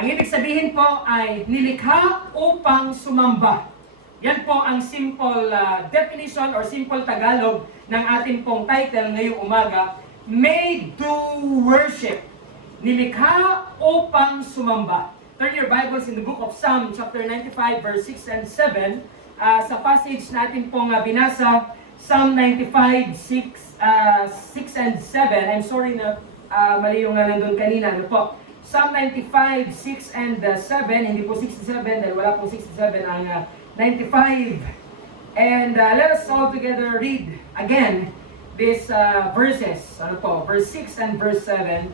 Ang ibig sabihin po ay nilikha upang sumamba. Yan po ang simple definition or simple Tagalog ng ating pong title ngayong umaga, Made to Worship. Nilikha upang sumamba. Turn your Bibles in the book of Psalm chapter 95 verse 6 and 7. Sa passage natin pong binasa, Psalm 95, 6 and 7. I'm sorry na mali yung nandun kanina. Ano po? Psalm 95, 6 and 7. Hindi po 67 dahil wala pong 67 ang 95. And let us all together read again these verses. Ano po? Verse 6 and verse 7.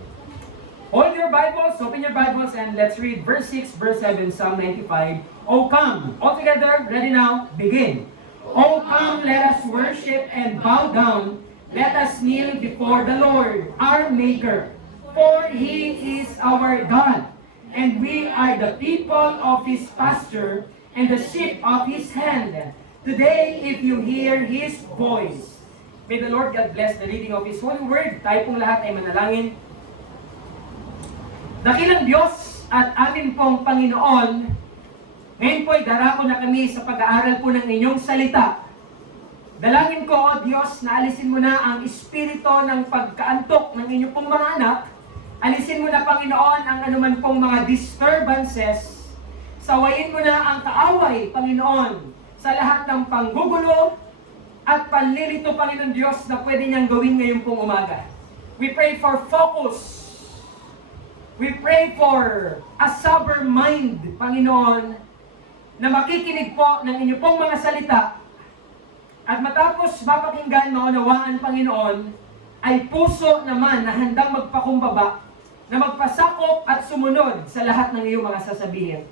Hold your Bibles, open your Bibles, and let's read verse 6, verse 7, Psalm 95. Oh come, all together, ready now, begin. Oh come, let us worship and bow down. Let us kneel before the Lord, our Maker. For He is our God, and we are the people of His pasture, and the sheep of His hand. Today, if you hear His voice. May the Lord God bless the reading of His holy word. Tayo pong lahat ay manalangin. Dakilang Diyos at amin pong Panginoon, ngayon po ay darako na kami sa pag-aaral po ng inyong salita. Dalangin ko, O Diyos, na alisin mo na ang espiritu ng pagkaantok ng inyong pong mga anak. Alisin mo na, Panginoon, ang anuman pong mga disturbances. Sawayin mo na ang kaaway, Panginoon, sa lahat ng panggugulo at panlilito, Panginoon Diyos, na pwede niyang gawin ngayon pong umaga. We pray for focus. We pray for a sober mind, Panginoon, na makikinig po ng inyong pong mga salita at matapos mapakinggan, maunawaan, Panginoon, ay puso naman na handang magpakumbaba, na magpasakop at sumunod sa lahat ng iyong mga sasabihin.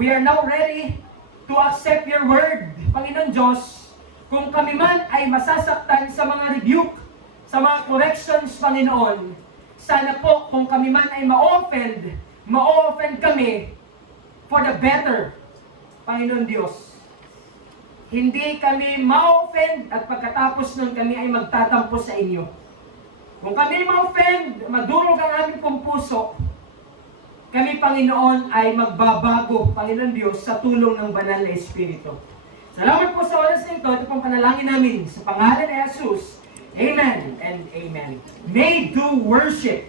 We are now ready to accept your word, Panginoon Diyos. Kung kami man ay masasaktan sa mga rebuke, sa mga corrections, Panginoon, sana po kung kami man ay ma-offend kami for the better, Panginoon Diyos. Hindi kami ma-offend at pagkatapos nun kami ay magtatampo sa inyo. Kung kami ma-offend, madurog ang aming pong puso, kami, Panginoon, ay magbabago, Panginoon Diyos, sa tulong ng banal na Espiritu. Salamat po sa oras na ito. Ito pong panalangin namin sa pangalan ni Jesus. Amen and amen. Made to worship.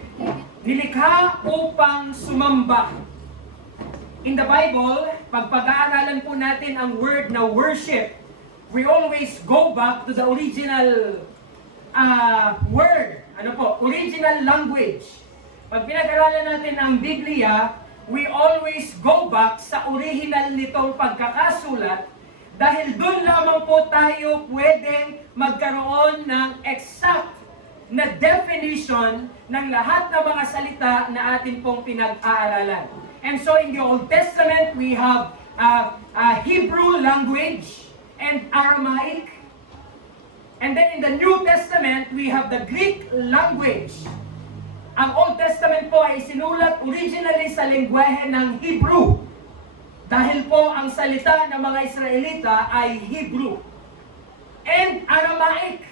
Nilikha upang sumamba. In the Bible, pag pag-aaralan po natin ang word na worship, we always go back to the original word. Ano po? Original language. Pag pinag-aralan natin ang Biblia, we always go back sa original nitong pagkakasulat dahil doon lamang po tayo pwedeng magkaroon ng exact na definition ng lahat ng mga salita na atin pong pinag-aaralan. And so in the Old Testament, we have Hebrew language and Aramaic. And then in the New Testament, we have the Greek language. Ang Old Testament po ay sinulat originally sa lengguwahe ng Hebrew. Dahil po ang salita ng mga Israelita ay Hebrew and Aramaic.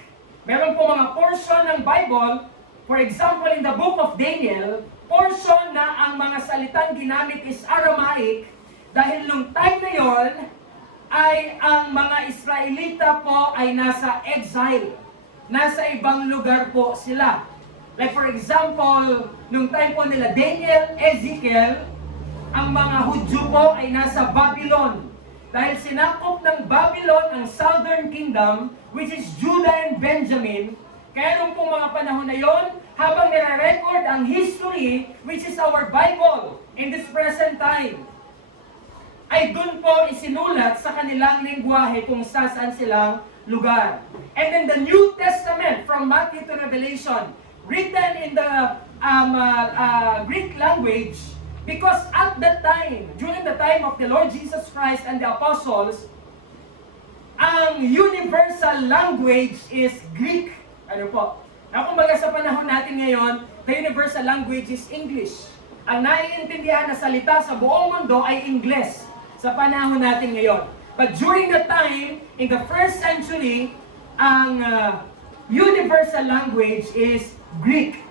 Meron po mga portion ng Bible, for example in the book of Daniel, portion na ang mga salitang ginamit is Aramaic dahil nung time na yon ay ang mga Israelita po ay nasa exile. Nasa ibang lugar po sila. Like for example, nung time po nila Daniel, Ezekiel, ang mga Hudyo po ay nasa Babylon. Dahil sinakop ng Babylon ang Southern Kingdom, which is Judah and Benjamin. Kaya nung pong mga panahon na yon, habang nire-record ang history, which is our Bible, in this present time, ay dun po isinulat sa kanilang lengguwahe kung saan silang lugar. And then the New Testament, from Matthew to Revelation, written in the Greek language, because at that time, during the time of the Lord Jesus Christ and the apostles, ang universal language is Greek. Ano po? Na kumbaga sa panahon natin ngayon, the universal language is English. Ang naiintindihan na salita sa buong mundo ay Ingles sa panahon natin ngayon. But during the time, in the first century, ang universal language is Greek.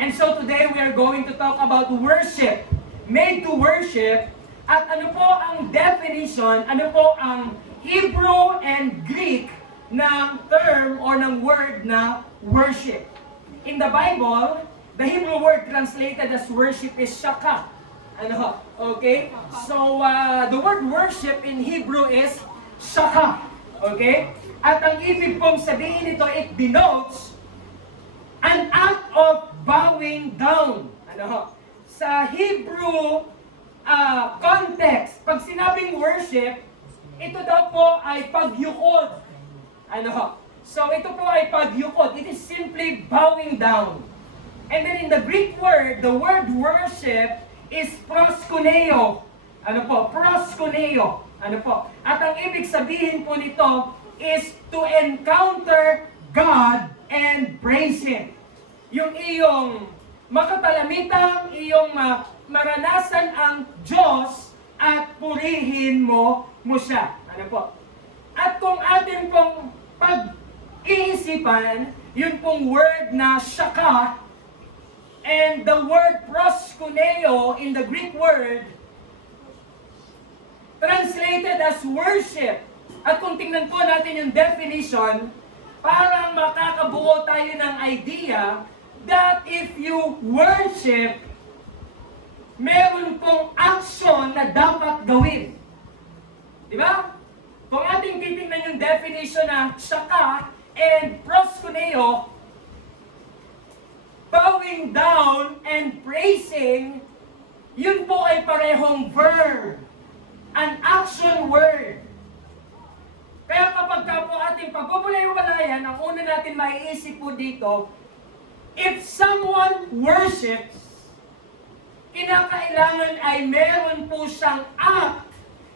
And so today we are going to talk about worship made to worship, at ano po ang definition, ano po ang Hebrew and Greek ng term or ng word na worship. In the Bible, the Hebrew word translated as worship is shaka. Ano? Okay? So, the word worship in Hebrew is shaka. Okay? At ang ibig pong sabihin nito, it denotes an act of bowing down. Ano? Sa Hebrew context, pag sinabing worship, ito daw po ay pagyukod. Ano? So, ito po ay pagyukod. It is simply bowing down. And then in the Greek word, the word worship is proskuneo. Ano po? Proskuneo. Ano po? At ang ibig sabihin po nito is to encounter God and praise Him. Yung iyong makatalamitan, iyong maranasan ang Diyos at purihin mo siya. Ano po? At kung atin pong pag-iisipan, yun pong word na shaka, and the word proskuneo in the Greek word, translated as worship. At kung tingnan po natin yung definition, parang makakabuo tayo ng idea that if you worship, meron pong action na dapat gawin. Di ba? Kung ating titingnan yung definition na shaka and proskuneo, bowing down and praising, yun po ay parehong verb, an action word. Kaya kapag ka po ating pagbubulay-walayan, ang una natin maiisip po dito, if someone worships, kinakailangan ay meron po siyang act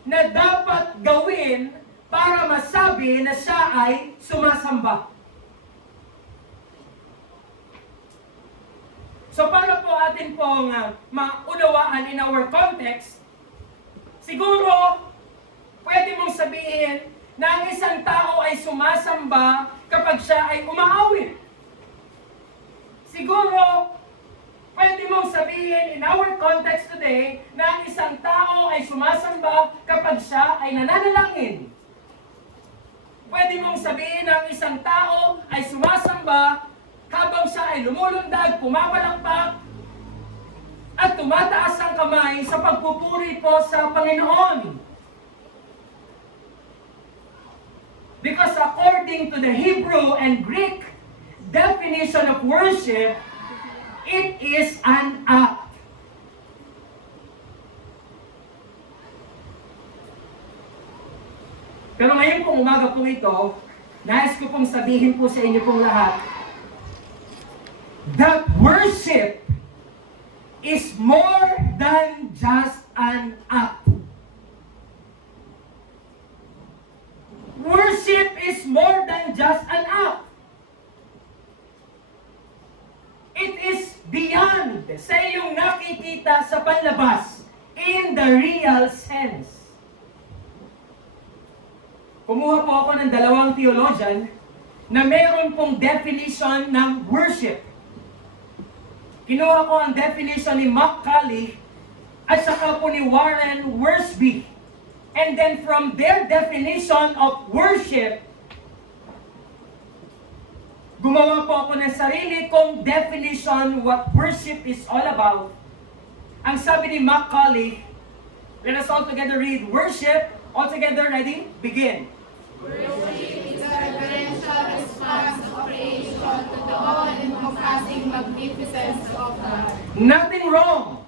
na dapat gawin para masabi na siya ay sumasamba. So para po atin pong maunawaan in our context, siguro pwede mong sabihin na ang isang tao ay sumasamba kapag siya ay umaawit. Siguro, pwede mong sabihin in our context today na ang isang tao ay sumasamba kapag siya ay nananalangin. Pwede mong sabihin na ang isang tao ay sumasamba habang siya ay lumulundag, pumapalakpak, at tumataas ang kamay sa pagpupuri po sa Panginoon. Because according to the Hebrew and Greek definition of worship, it is an act. Pero ngayon pong umaga po ito, nais ko pong sabihin po sa inyo pong lahat, that worship is more than just an act. Worship is more than just an act. It is beyond sa iyong nakikita sa panlabas in the real sense. Kumuha po ako ng dalawang theologian na meron pong definition ng worship. Kinuha ko ang definition ni Macaulay at saka po ni Warren Wiersbe. And then from their definition of worship, gumawa po ako ng sarili kong definition what worship is all about. Ang sabi ni Macaulay, let us all together read, worship, all together, ready? Begin. Worship is a reverential response of creation to the all-encompassing magnificence of God. Nothing wrong.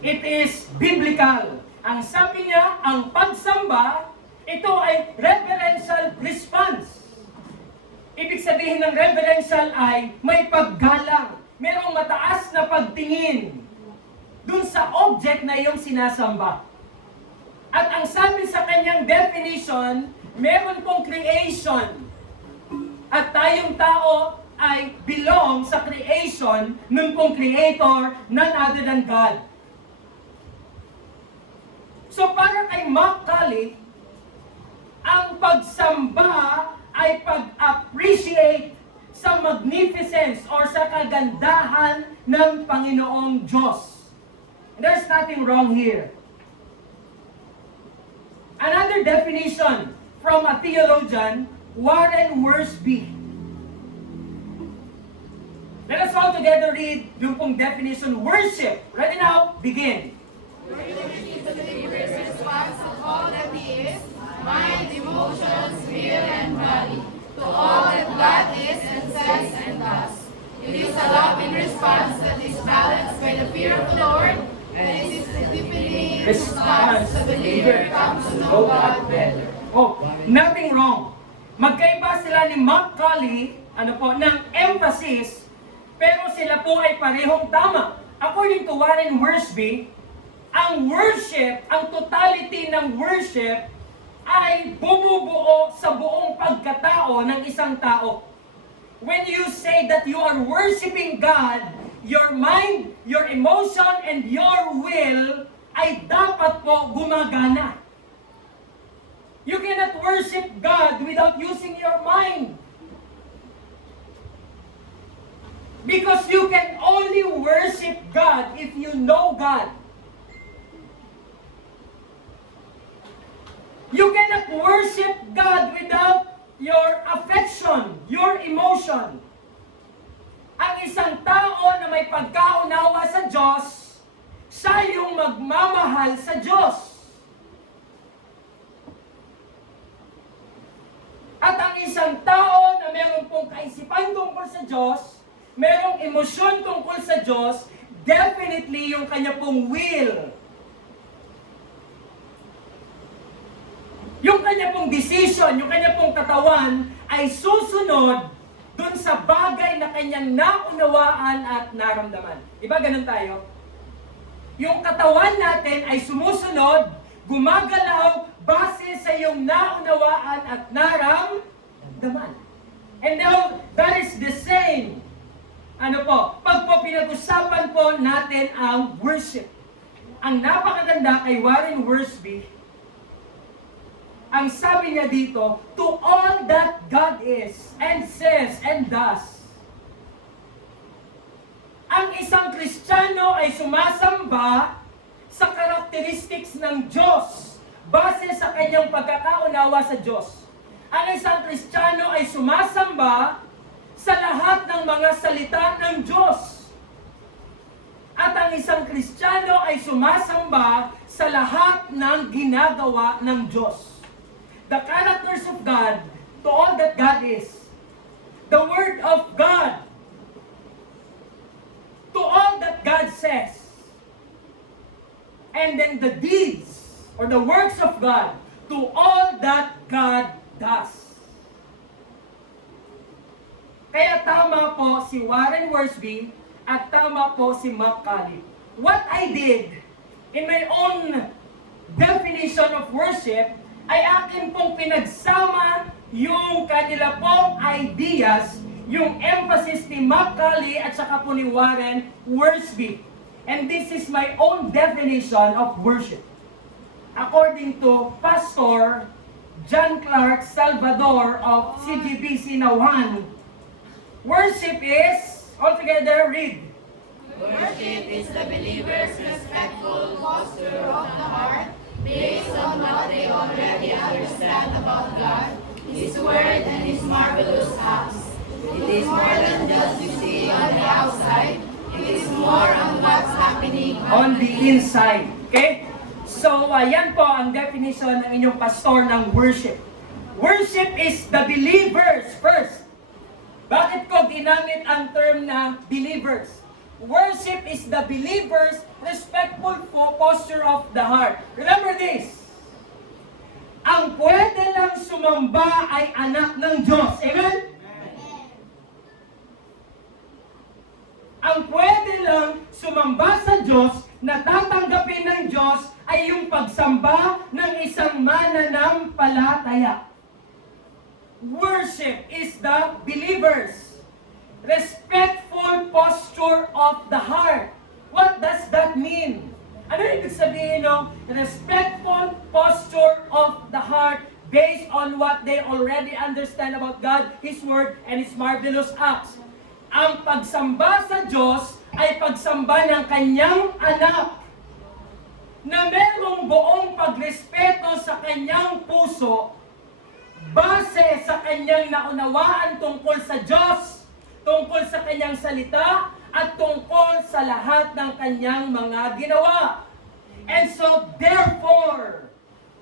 It is biblical. Ang sabi niya, ang pagsamba, ito ay reverential response. Ibig sabihin ng reverential ay may paggalang, merong mataas na pagtingin dun sa object na iyong sinasamba. At ang sabi sa kanyang definition, meron pong creation. At tayong tao ay belong sa creation nun pong creator, none other than God. So para kay Macaulay, ang pagsamba ay pag-appreciate sa magnificence or sa kagandahan ng Panginoong Diyos. And there's nothing wrong here. Another definition from a theologian, Warren Wiersbe. Let us all together read yung pong definition, worship. Ready now? Begin. Worship is the believer's response of all that he is, mind, emotions, will, and body, to all that God is and says and does. It is a loving response that is balanced by the fear of the Lord, and it is a deepening response the believer comes to know God better. Oh, nothing wrong. Magkaiba sila ni Macaulay, ng emphasis, pero sila po ay parehong tama. According to Warren Wiersbe, ang worship, ang totality ng worship, ay bumubuo sa buong pagkatao ng isang tao. When you say that you are worshiping God, your mind, your emotion, and your will ay dapat po gumagana. You cannot worship God without using your mind. Because you can only worship God if you know God. You cannot worship God without your affection, your emotion. Ang isang tao na may pagkaunawa sa Diyos, siya yung magmamahal sa Diyos. At ang isang tao na meron pong kaisipan tungkol sa Diyos, merong emosyon tungkol sa Diyos, definitely yung kanya pong will, yung kanya pong decision, yung kanya pong katawan ay susunod dun sa bagay na kanyang naunawaan at naramdaman. Diba ganun tayo? Yung katawan natin ay sumusunod, gumagalaw base sa iyong naunawaan at naramdaman. And now, that is the same. Pag po pinag-usapan po natin ang worship. Ang napakaganda kay Warren Wiersbe, ang sabi niya dito, to all that God is and says and does. Ang isang Kristiyano ay sumasamba sa characteristics ng Diyos base sa kanyang pagkakaunawa sa Diyos. Ang isang Kristiyano ay sumasamba sa lahat ng mga salita ng Diyos. At ang isang Kristiyano ay sumasamba sa lahat ng ginagawa ng Diyos. The characters of God, to all that God is. The Word of God, to all that God says. And then the deeds, or the works of God, to all that God does. Kaya tama po si Warren Wiersbe at tama po si Macaulay. What I did in my own definition of worship ay akin pong pinagsama yung kanila pong ideas, yung emphasis ni Macaulay at saka po ni Warren Wiersbe. And this is my own definition of worship. According to Pastor John Clark Salvador of CGBC Nauhan, worship is, altogether read. Worship is the believer's respectful posture of the heart based on what they already understand about God, His Word, and His marvelous acts. It is more than just you see on the outside. It is more on what's happening On the inside. Okay? So, yan po ang definition ng inyong pastor ng worship. Worship is the believers first. Bakit ko ginamit ang term na believers? Worship is the believer's respectful posture of the heart. Remember this. Ang pwede lang sumamba ay anak ng Diyos. Amen? Ang pwede lang sumamba sa Diyos na tatanggapin ng Diyos ay yung pagsamba ng isang mananampalataya. Worship is the believer's respectful posture of the heart. What does that mean? Ano ibig sabihin ng respectful posture of the heart based on what they already understand about God, His Word, and His marvelous acts? Ang pagsamba sa Diyos ay pagsamba ng kanyang anak na merong buong pagrespeto sa kanyang puso base sa kanyang naunawaan tungkol sa Diyos, tungkol sa kanyang salita, at tungkol sa lahat ng kanyang mga ginawa. And so, therefore,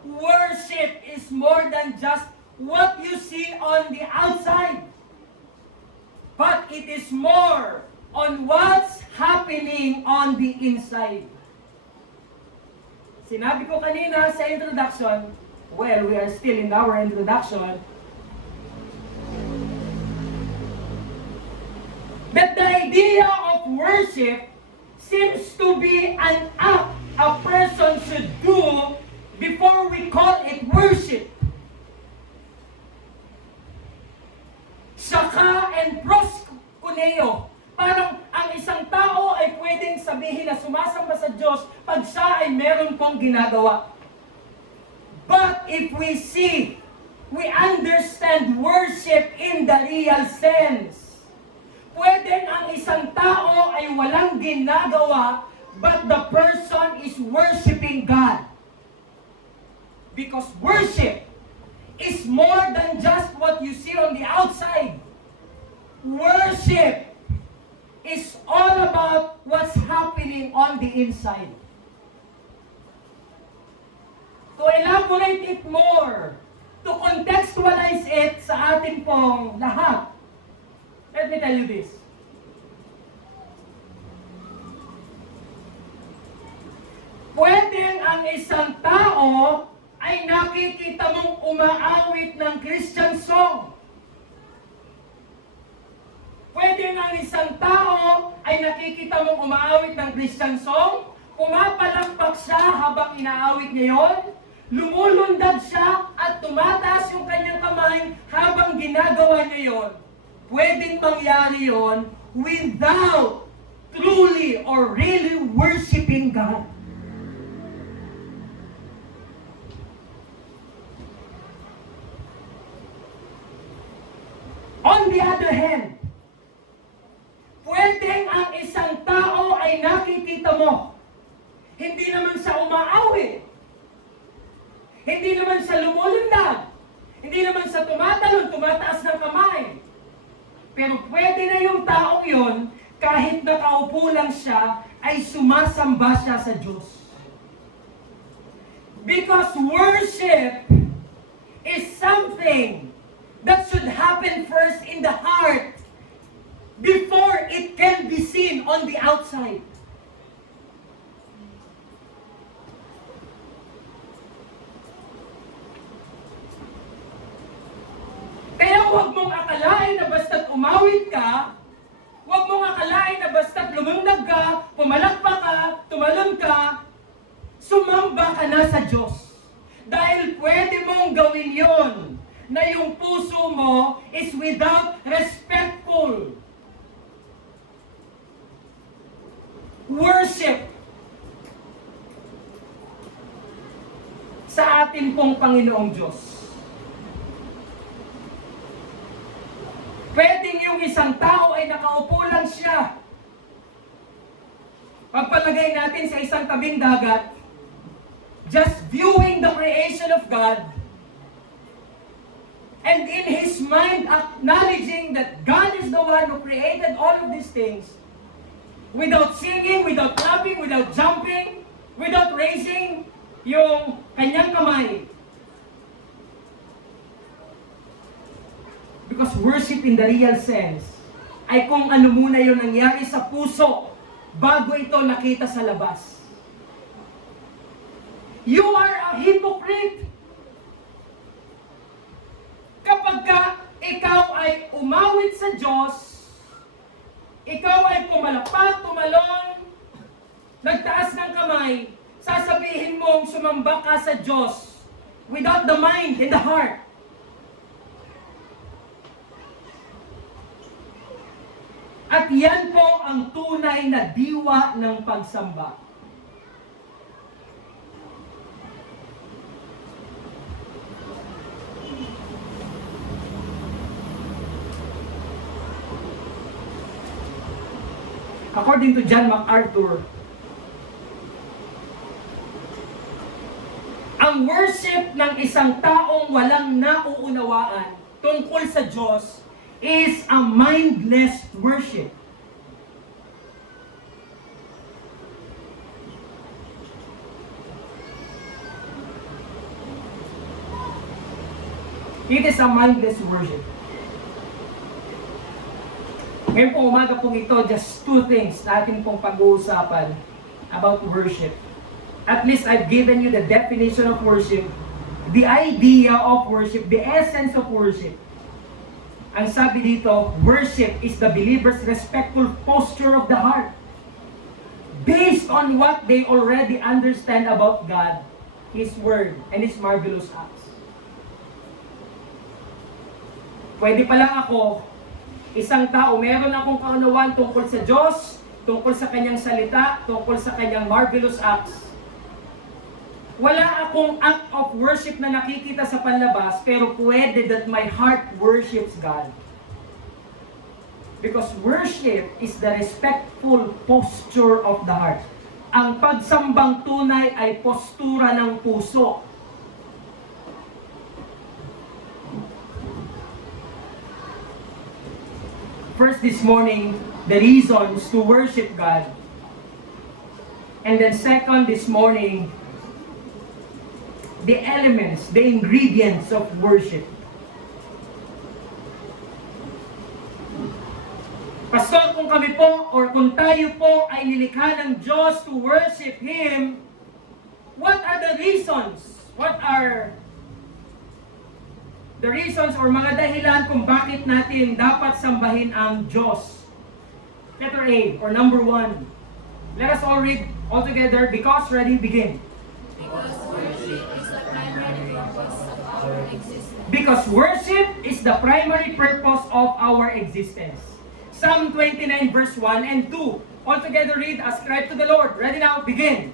worship is more than just what you see on the outside, but it is more on what's happening on the inside. Sinabi ko kanina sa introduction, well, we are still in our introduction, that the idea of worship seems to be an act a person should do before we call it worship. Shaka and proskuneo. Parang ang isang tao ay pwedeng sabihin na sumasamba sa Diyos pag siya ay meron pong ginagawa. But if we see, we understand worship in the real sense. Pwedeng ang isang tao ay walang ginagawa, but the person is worshiping God. Because worship is more than just what you see on the outside. Worship is all about what's happening on the inside. To elaborate it more, to contextualize it sa ating pong lahat, let me tell you this. Pwedeng ang isang tao ay nakikita mong umaawit ng Christian song. Pwedeng ang isang tao ay nakikita mong umaawit ng Christian song, pumapalakpak siya habang inaawit niya yon, lumulundag siya at tumataas yung kanyang kamay habang ginagawa niya yon. Pwedeng mangyari yon without truly or really worshiping God. On the other hand, pwedeng ang isang tao ay nakikita mo, hindi naman sa umaawit, hindi naman sa lumulundag, hindi naman sa tumatalon, tumataas ng kamay. Pero pwede na yung taong yon, kahit nakaupo lang siya, ay sumasamba siya sa Diyos. Because worship is something that should happen first in the heart before it can be seen on the outside. Kaya huwag mong akalain na basta't umawit ka, huwag mong akalain na basta't lumundag ka, pumalakpak ka, tumalon ka, sumamba ka na sa Diyos. Dahil pwede mong gawin yon na yung puso mo is without respectful worship sa atin pong Panginoong Diyos. Pwedeng yung isang tao ay nakaupo lang siya. Pagpalagay natin sa isang tabing dagat, just viewing the creation of God, and in his mind acknowledging that God is the one who created all of these things, without singing, without clapping, without jumping, without raising yung kanyang kamay. Because worship in the real sense ay kung ano muna yung nangyari sa puso bago ito nakita sa labas. You are a hypocrite kapag ikaw ay umawit sa Diyos, ikaw ay pumalakpak, tumalon, nagtaas ng kamay, sasabihin mong sumamba ka sa Diyos without the mind and the heart. At yan po ang tunay na diwa ng pagsamba. According to John MacArthur, Ang worship ng isang taong walang nauunawaan tungkol sa Diyos is a mindless worship. It is a mindless worship. Ngayon pong umaga pong ito, just two things na atin pong pag-uusapan about worship. At least I've given you the definition of worship, the idea of worship, the essence of worship. Ang sabi dito, worship is the believer's respectful posture of the heart based on what they already understand about God, His Word, and His marvelous acts. Pwede pa lang ako, isang tao, meron akong kaunawaan tungkol sa Diyos, tungkol sa Kanyang salita, tungkol sa Kanyang marvelous acts. Wala akong act of worship na nakikita sa panlabas, pero pwede that my heart worships God. Because worship is the respectful posture of the heart. Ang pagsambang tunay ay postura ng puso. First this morning, the reasons to worship God. And then second this morning, the elements, the ingredients of worship. Pastor, kung kami po or kung tayo po ay nilikha ng Diyos to worship Him, what are the reasons? What are the reasons or mga dahilan kung bakit natin dapat sambahin ang Diyos? Letter A, or number 1. Let us all read all together because ready, begin. Because worship is the primary purpose of our existence. Because worship is the primary purpose of our existence. Psalm 29 verse 1 and 2. All together read, ascribe to the Lord. Ready now, begin.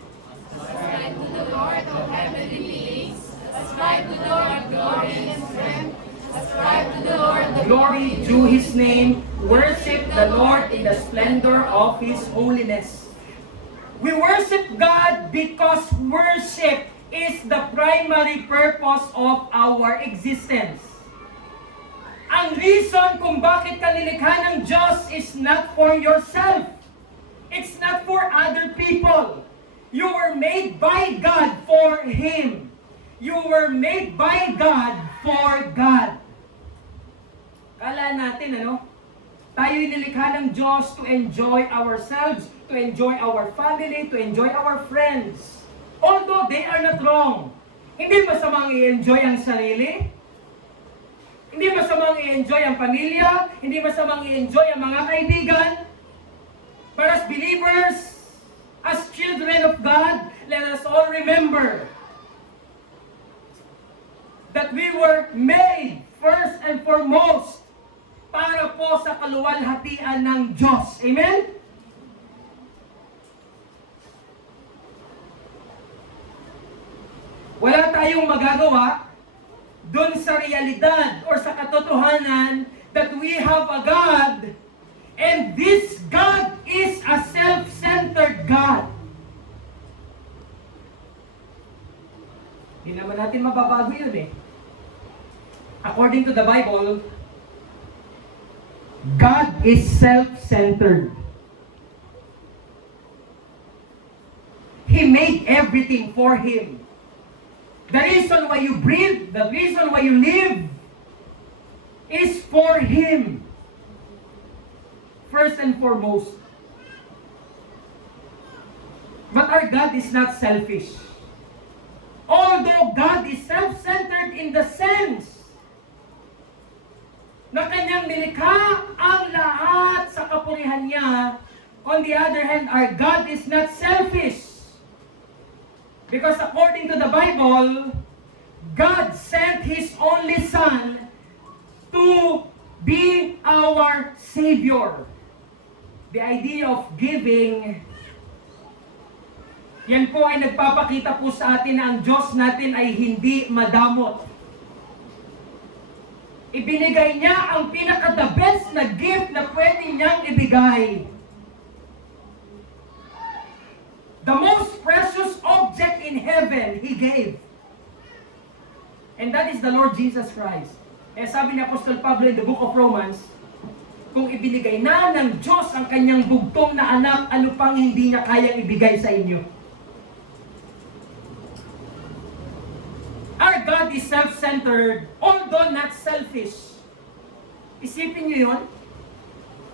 Ascribe to the Lord, O heavenly beings. Ascribe to the Lord glory and strength. Ascribe to the Lord the Glory to His name. Worship the Lord in the splendor of His holiness. We worship God because worship is the primary purpose of our existence. Ang reason kung bakit ka nilikha ng Diyos is not for yourself. It's not for other people. You were made by God for Him. You were made by God for God. Kala natin, tayo'y nilikha ng Diyos to enjoy ourselves, to enjoy our family, to enjoy our friends. Although they are not wrong. Hindi masamang i-enjoy ang sarili. Hindi masamang i-enjoy ang pamilya. Hindi masamang i-enjoy ang mga kaibigan. But as believers, as children of God, let us all remember that we were made first and foremost para po sa kaluwalhatian ng Diyos. Amen? Wala tayong magagawa dun sa realidad or sa katotohanan that we have a God and this God is a self-centered God. Hindi naman natin mababago yun eh. According to the Bible, God is self-centered. He made everything for Him. The reason why you breathe, the reason why you live, is for Him. First and foremost. But our God is not selfish. Although God is self-centered in the sense na Kanyang nilikha ang lahat sa kapurihan niya, on the other hand, our God is not selfish. Because according to the Bible, God sent His only Son to be our Savior. The idea of giving, yan po ay nagpapakita po sa atin na ang Diyos natin ay hindi madamot. Ibinigay niya ang pinaka-the best na gift na pwede niyang ibigay. The most precious object in heaven, He gave. And that is the Lord Jesus Christ. Eh sabi ni Apostol Pablo in the book of Romans, kung ibinigay na ng Diyos ang kanyang bugtong na anak, ano pang hindi niya kayang ibigay sa inyo? Our God is self-centered, although not selfish. Isipin niyo yun?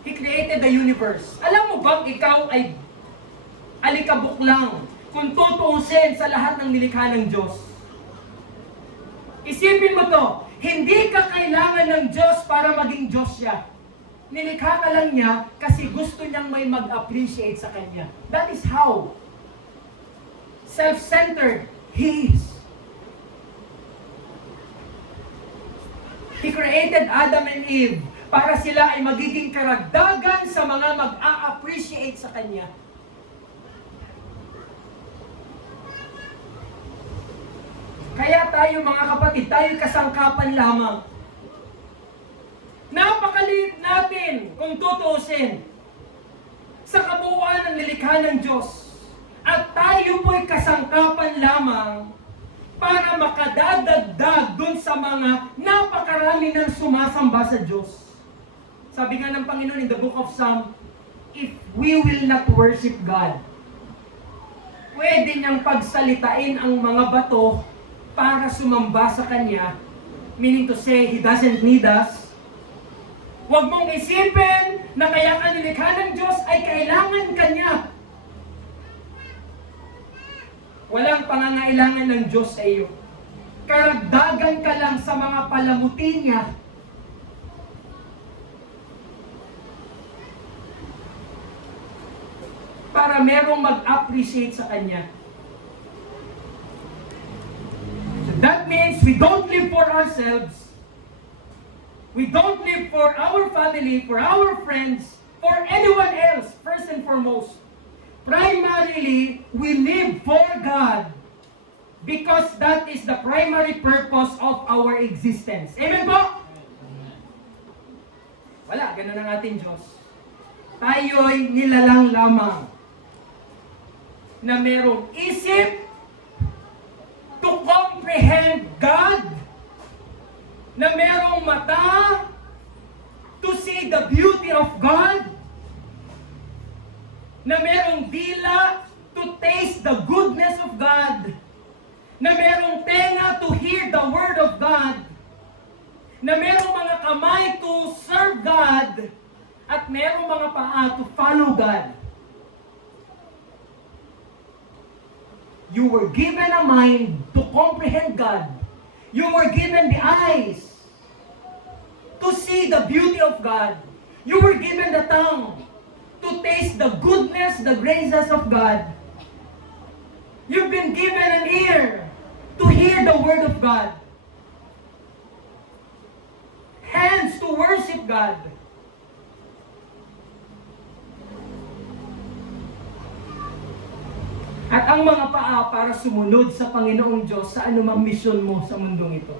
He created the universe. Alam mo bang ikaw ay alikabok lang kung tutuusin sa lahat ng nilikha ng Diyos? Isipin mo to, hindi ka kailangan ng Diyos para maging Diyos siya. Nilikha ka lang niya kasi gusto niyang may mag-appreciate sa Kanya. That is how self-centered He is. He created Adam and Eve para sila ay magiging karagdagan sa mga mag-a-appreciate sa Kanya. Kaya tayo mga kapatid, tayo kasangkapan lamang. Napakaliit natin kung tutuusin sa kabuuan ng nilikha ng Diyos. At tayo po'y kasangkapan lamang para makadadagdag dun sa mga napakarami ng sumasamba sa Diyos. Sabi nga ng Panginoon in the book of Psalm, if we will not worship God, pwede niyang pagsalitain ang mga bato para sumamba sa Kanya, meaning to say, He doesn't need us. Huwag mong isipin na kaya ka nilikha ng Diyos ay kailangan Kanya. Walang pangangailangan ng Diyos sa iyo. Karagdagan ka lang sa mga palamuti niya. Para merong mag-appreciate sa Kanya. So that means we don't live for ourselves. We don't live for our family, for our friends, for anyone else, first and foremost. Primarily, we live for God because that is the primary purpose of our existence. Amen po? Wala, ganun ang ating Diyos. Tayo'y nilalang lamang na merong isip to comprehend God, na merong mata to see the beauty of God, na merong dila to taste the goodness of God, na merong tenga to hear the word of God, na merong mga kamay to serve God, at merong mga paa to follow God. You were given a mind to comprehend God. You were given the eyes to see the beauty of God. You were given the tongue to taste the goodness, the graces of God. You've been given an ear to hear the word of God. Hands to worship God. At ang mga paa para sumunod sa Panginoong Diyos sa anumang misyon mo sa mundong ito.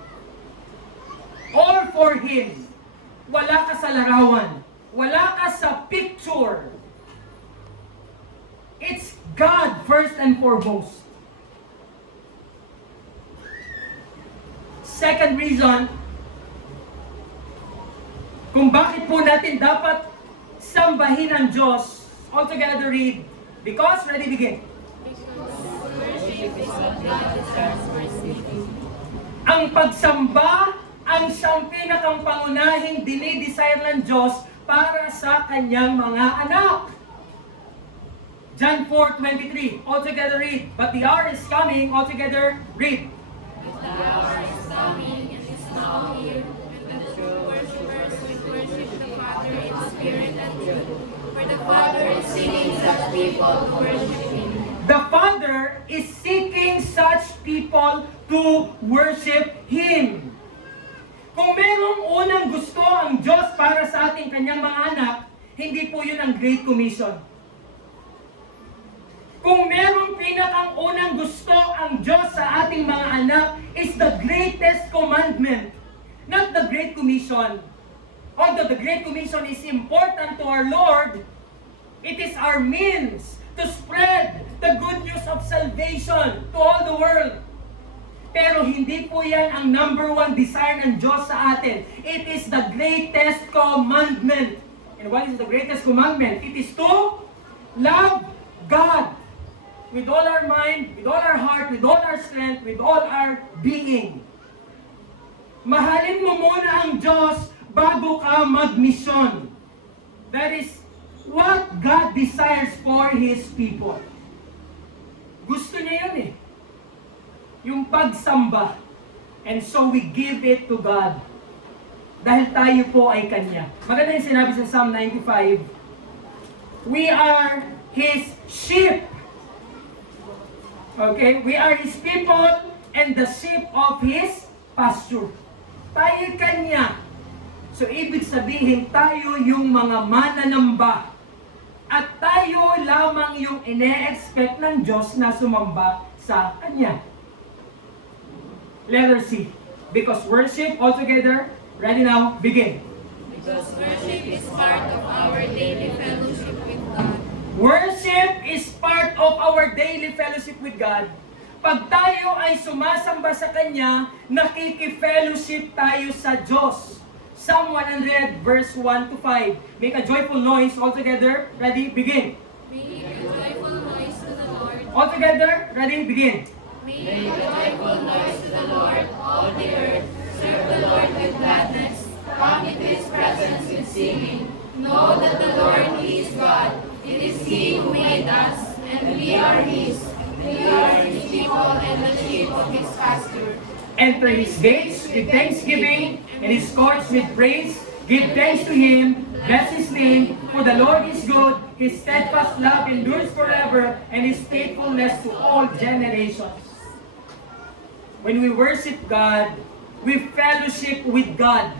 All for Him. Wala ka sa larawan. Wala ka sa picture. It's God first and foremost. Second reason, kung bakit po natin dapat sambahin ang Diyos. All together read, because, ready, begin. Ang pagsamba ang siyang pinakang pangunahing dinidesire ng Diyos para sa kanyang mga anak. John 4:23, all together read. But the hour is coming, all together read. The hour is coming and is now here, when the true worshipers will worship the Father in spirit and truth. For the Father is seeking such people to worship Him. The Father is seeking such people to worship Him. Kung merong unang gusto ang Diyos para sa ating kanyang mga anak, hindi po yun ang Great Commission. Kung merong pinakang unang gusto ang Diyos sa ating mga anak, is the greatest commandment, not the Great Commission. Although the Great Commission is important to our Lord, it is our means to spread the good news of salvation to all the world. Pero hindi po yan ang number one desire ng Diyos sa atin. It is the greatest commandment. And what is the greatest commandment? It is to love God with all our mind, with all our heart, with all our strength, with all our being. Mahalin mo muna ang Diyos bago ka mag-mission. That is what God desires for His people. Gusto niya yun eh. Yung pagsamba. And so we give it to God. Dahil tayo po ay Kanya. Maganda yung sinabi sa Psalm 95. We are His sheep. Okay? We are His people and the sheep of His pasture. Tayo Kanya. So ibig sabihin tayo yung mga mananamba. At tayo lamang yung ine-expect ng Diyos na sumamba sa Kanya. Letter C. Because worship altogether, ready now, begin. Because worship is part of our daily fellowship with God. Worship is part of our daily fellowship with God. Pag tayo ay sumasamba sa Kanya, nakiki-fellowship tayo sa Diyos. Psalm 100 verse 1 to 5. Make a joyful noise all together. Ready? Begin. Make a joyful noise to the Lord. All together. Ready? Begin. Make a joyful noise to the Lord, all the earth. Serve the Lord with gladness. Come into His presence with singing. Know that the Lord, He is God. It is He who made us, and we are His. We are His people and the sheep of His pasture. Enter His gates with thanksgiving and His courts with praise. Give thanks to Him. Bless His name. For the Lord is good. His steadfast love endures forever, and His faithfulness to all generations. When we worship God, we fellowship with God.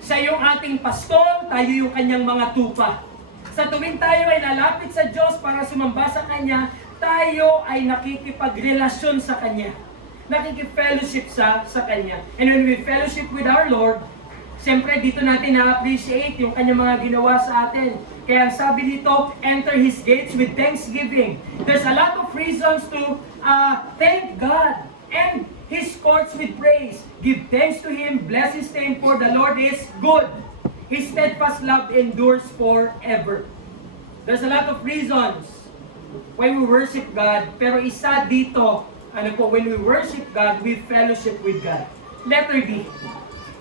Siya yung ating pastor, tayo yung kanyang mga tupa. Sa tuwing tayo ay lalapit sa Diyos para sumamba sa Kanya, tayo ay nakikipagrelasyon sa Kanya. Nakikipellowship sa Kanya. And when we fellowship with our Lord, siyempre dito natin na-appreciate yung Kanyang mga ginawa sa atin. Kaya ang sabi dito, enter His gates with thanksgiving. There's a lot of reasons to thank God. And His courts with praise. Give thanks to Him, bless His name, for the Lord is good. His steadfast love endures forever. There's a lot of reasons why we worship God, pero isa dito, when we worship God, we fellowship with God. Letter D.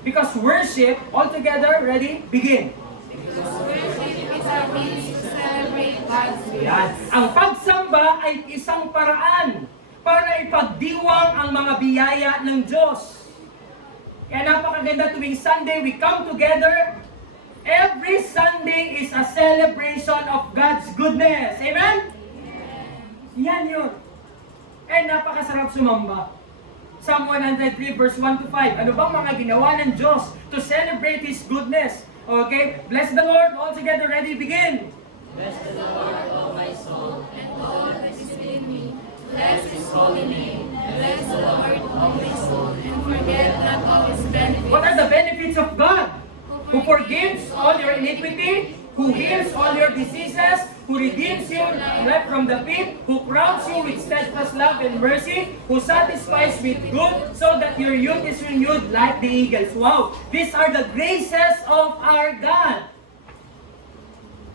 Because worship, all together, ready? Begin. Because worship is a means to celebrate God's grace. Yan. Ang pagsamba ay isang paraan para ipagdiwang ang mga biyaya ng Diyos. Kaya napakaganda tuwing Sunday, we come together. Every Sunday is a celebration of God's goodness. Amen? Yan yun. Eh, napakasarap sumamba. Psalm 103 verse 1 to 5. Ano bang mga ginawa ng Diyos to celebrate His goodness? Okay? Bless the Lord. All together, ready? Begin. Bless the Lord, O my soul, and all that is within me. Bless His holy name. Bless the Lord, O my soul, and forget not all His benefits. What are the benefits of God? Who forgives all your iniquity, who heals all your diseases, who redeems you right from the pit, who crowns you with steadfast love and mercy, who satisfies with good, so that your youth is renewed like the eagles. Wow! These are the graces of our God.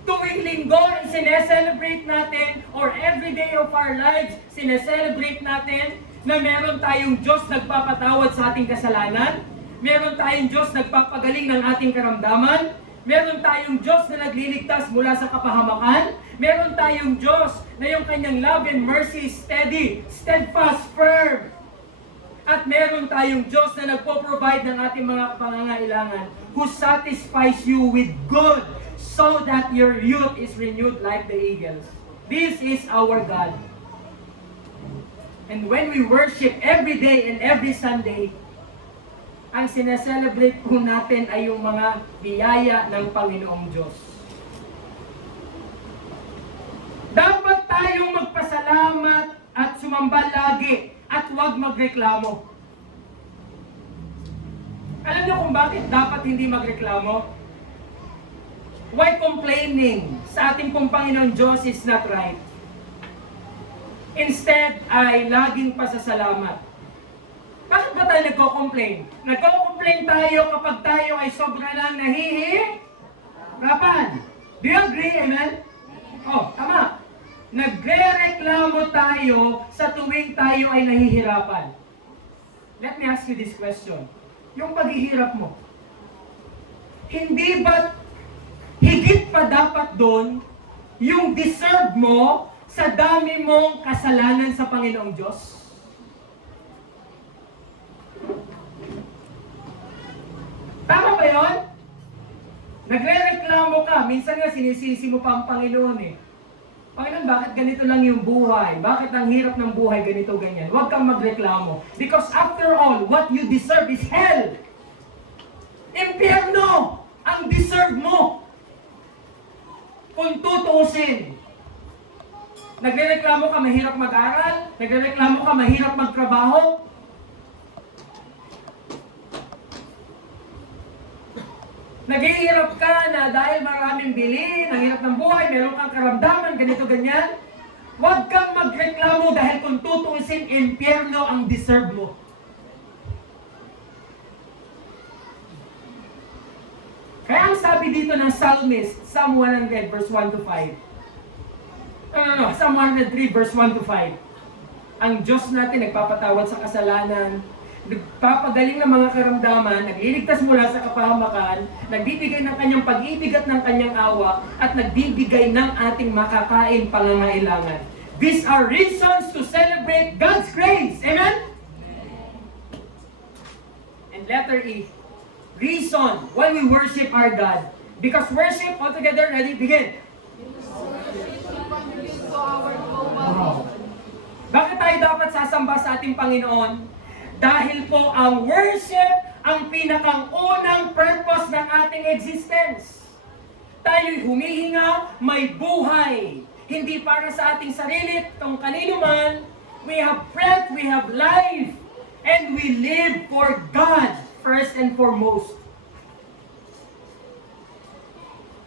Tuwing linggo, sineselebrate natin, or every day of our lives, sineselebrate natin na meron tayong Diyos nagpapatawad sa ating kasalanan, meron tayong Diyos nagpapagaling ng ating karamdaman, meron tayong Diyos na nagliligtas mula sa kapahamakan, meron tayong Diyos na yung kanyang love and mercy is steady, steadfast, firm. At meron tayong Diyos na nagpo-provide ng ating mga pangangailangan, who satisfies you with good, so that your youth is renewed like the eagles. This is our God. And when we worship every day and every Sunday, ang sineselebrate po natin ay yung mga biyaya ng Panginoong Diyos. Dapat tayong magpasalamat at sumamba lagi at huwag magreklamo. Alam niyo kung bakit dapat hindi magreklamo? Why complaining sa ating pong Panginoon Diyos is not right? Instead ay laging pasasalamat. Bakit tayo nagko-complain? Nagko-complain tayo kapag tayo ay sobra lang nahihirapan. Do you agree? Amen? Oh, tama. Nagre-reklamo tayo sa tuwing tayo ay nahihirapan. Let me ask you this question. Yung paghihirap mo, hindi ba higit pa dapat doon yung deserve mo sa dami mong kasalanan sa Panginoong Diyos? Tama ba yun? Nagre-reklamo ka. Minsan nga sinisisi mo pa ang Panginoon eh. Panginoon, bakit ganito lang yung buhay? Bakit ang hirap ng buhay ganito, ganyan? Huwag kang magreklamo. Because after all, what you deserve is hell. Impyerno ang deserve mo. Kung tutuusin. Nagre-reklamo ka, mahirap mag-aral. Nagre-reklamo ka, mahirap magtrabaho. Naghihirap ka na dahil maraming bilhin, ang hirap ng buhay, meron kang karamdaman, ganito, ganyan. Huwag kang magreklamo dahil kung tutuusin, impyerno ang deserve mo. Kaya ang sabi dito ng Psalmist, Psalm 100 verse 1 to 5. Psalm 103 verse 1 to 5. Ang Diyos natin nagpapatawad sa kasalanan, nagpapagaling ng mga karamdaman, nagliligtas mula sa kapahamakan, nagbibigay ng kanyang pag-ibig at ng kanyang awa, at nagbibigay ng ating makakain pangangailangan. These are reasons to celebrate God's grace. Amen? And letter E, reason why we worship our God. Because worship, altogether, ready, begin. Wow. Bakit tayo dapat sasamba sa ating Panginoon? Dahil po ang worship ang pinakang unang purpose ng ating existence. Tayo'y humihinga, may buhay. Hindi para sa ating sarili, kung kanino man. We have breath, we have life, and we live for God first and foremost.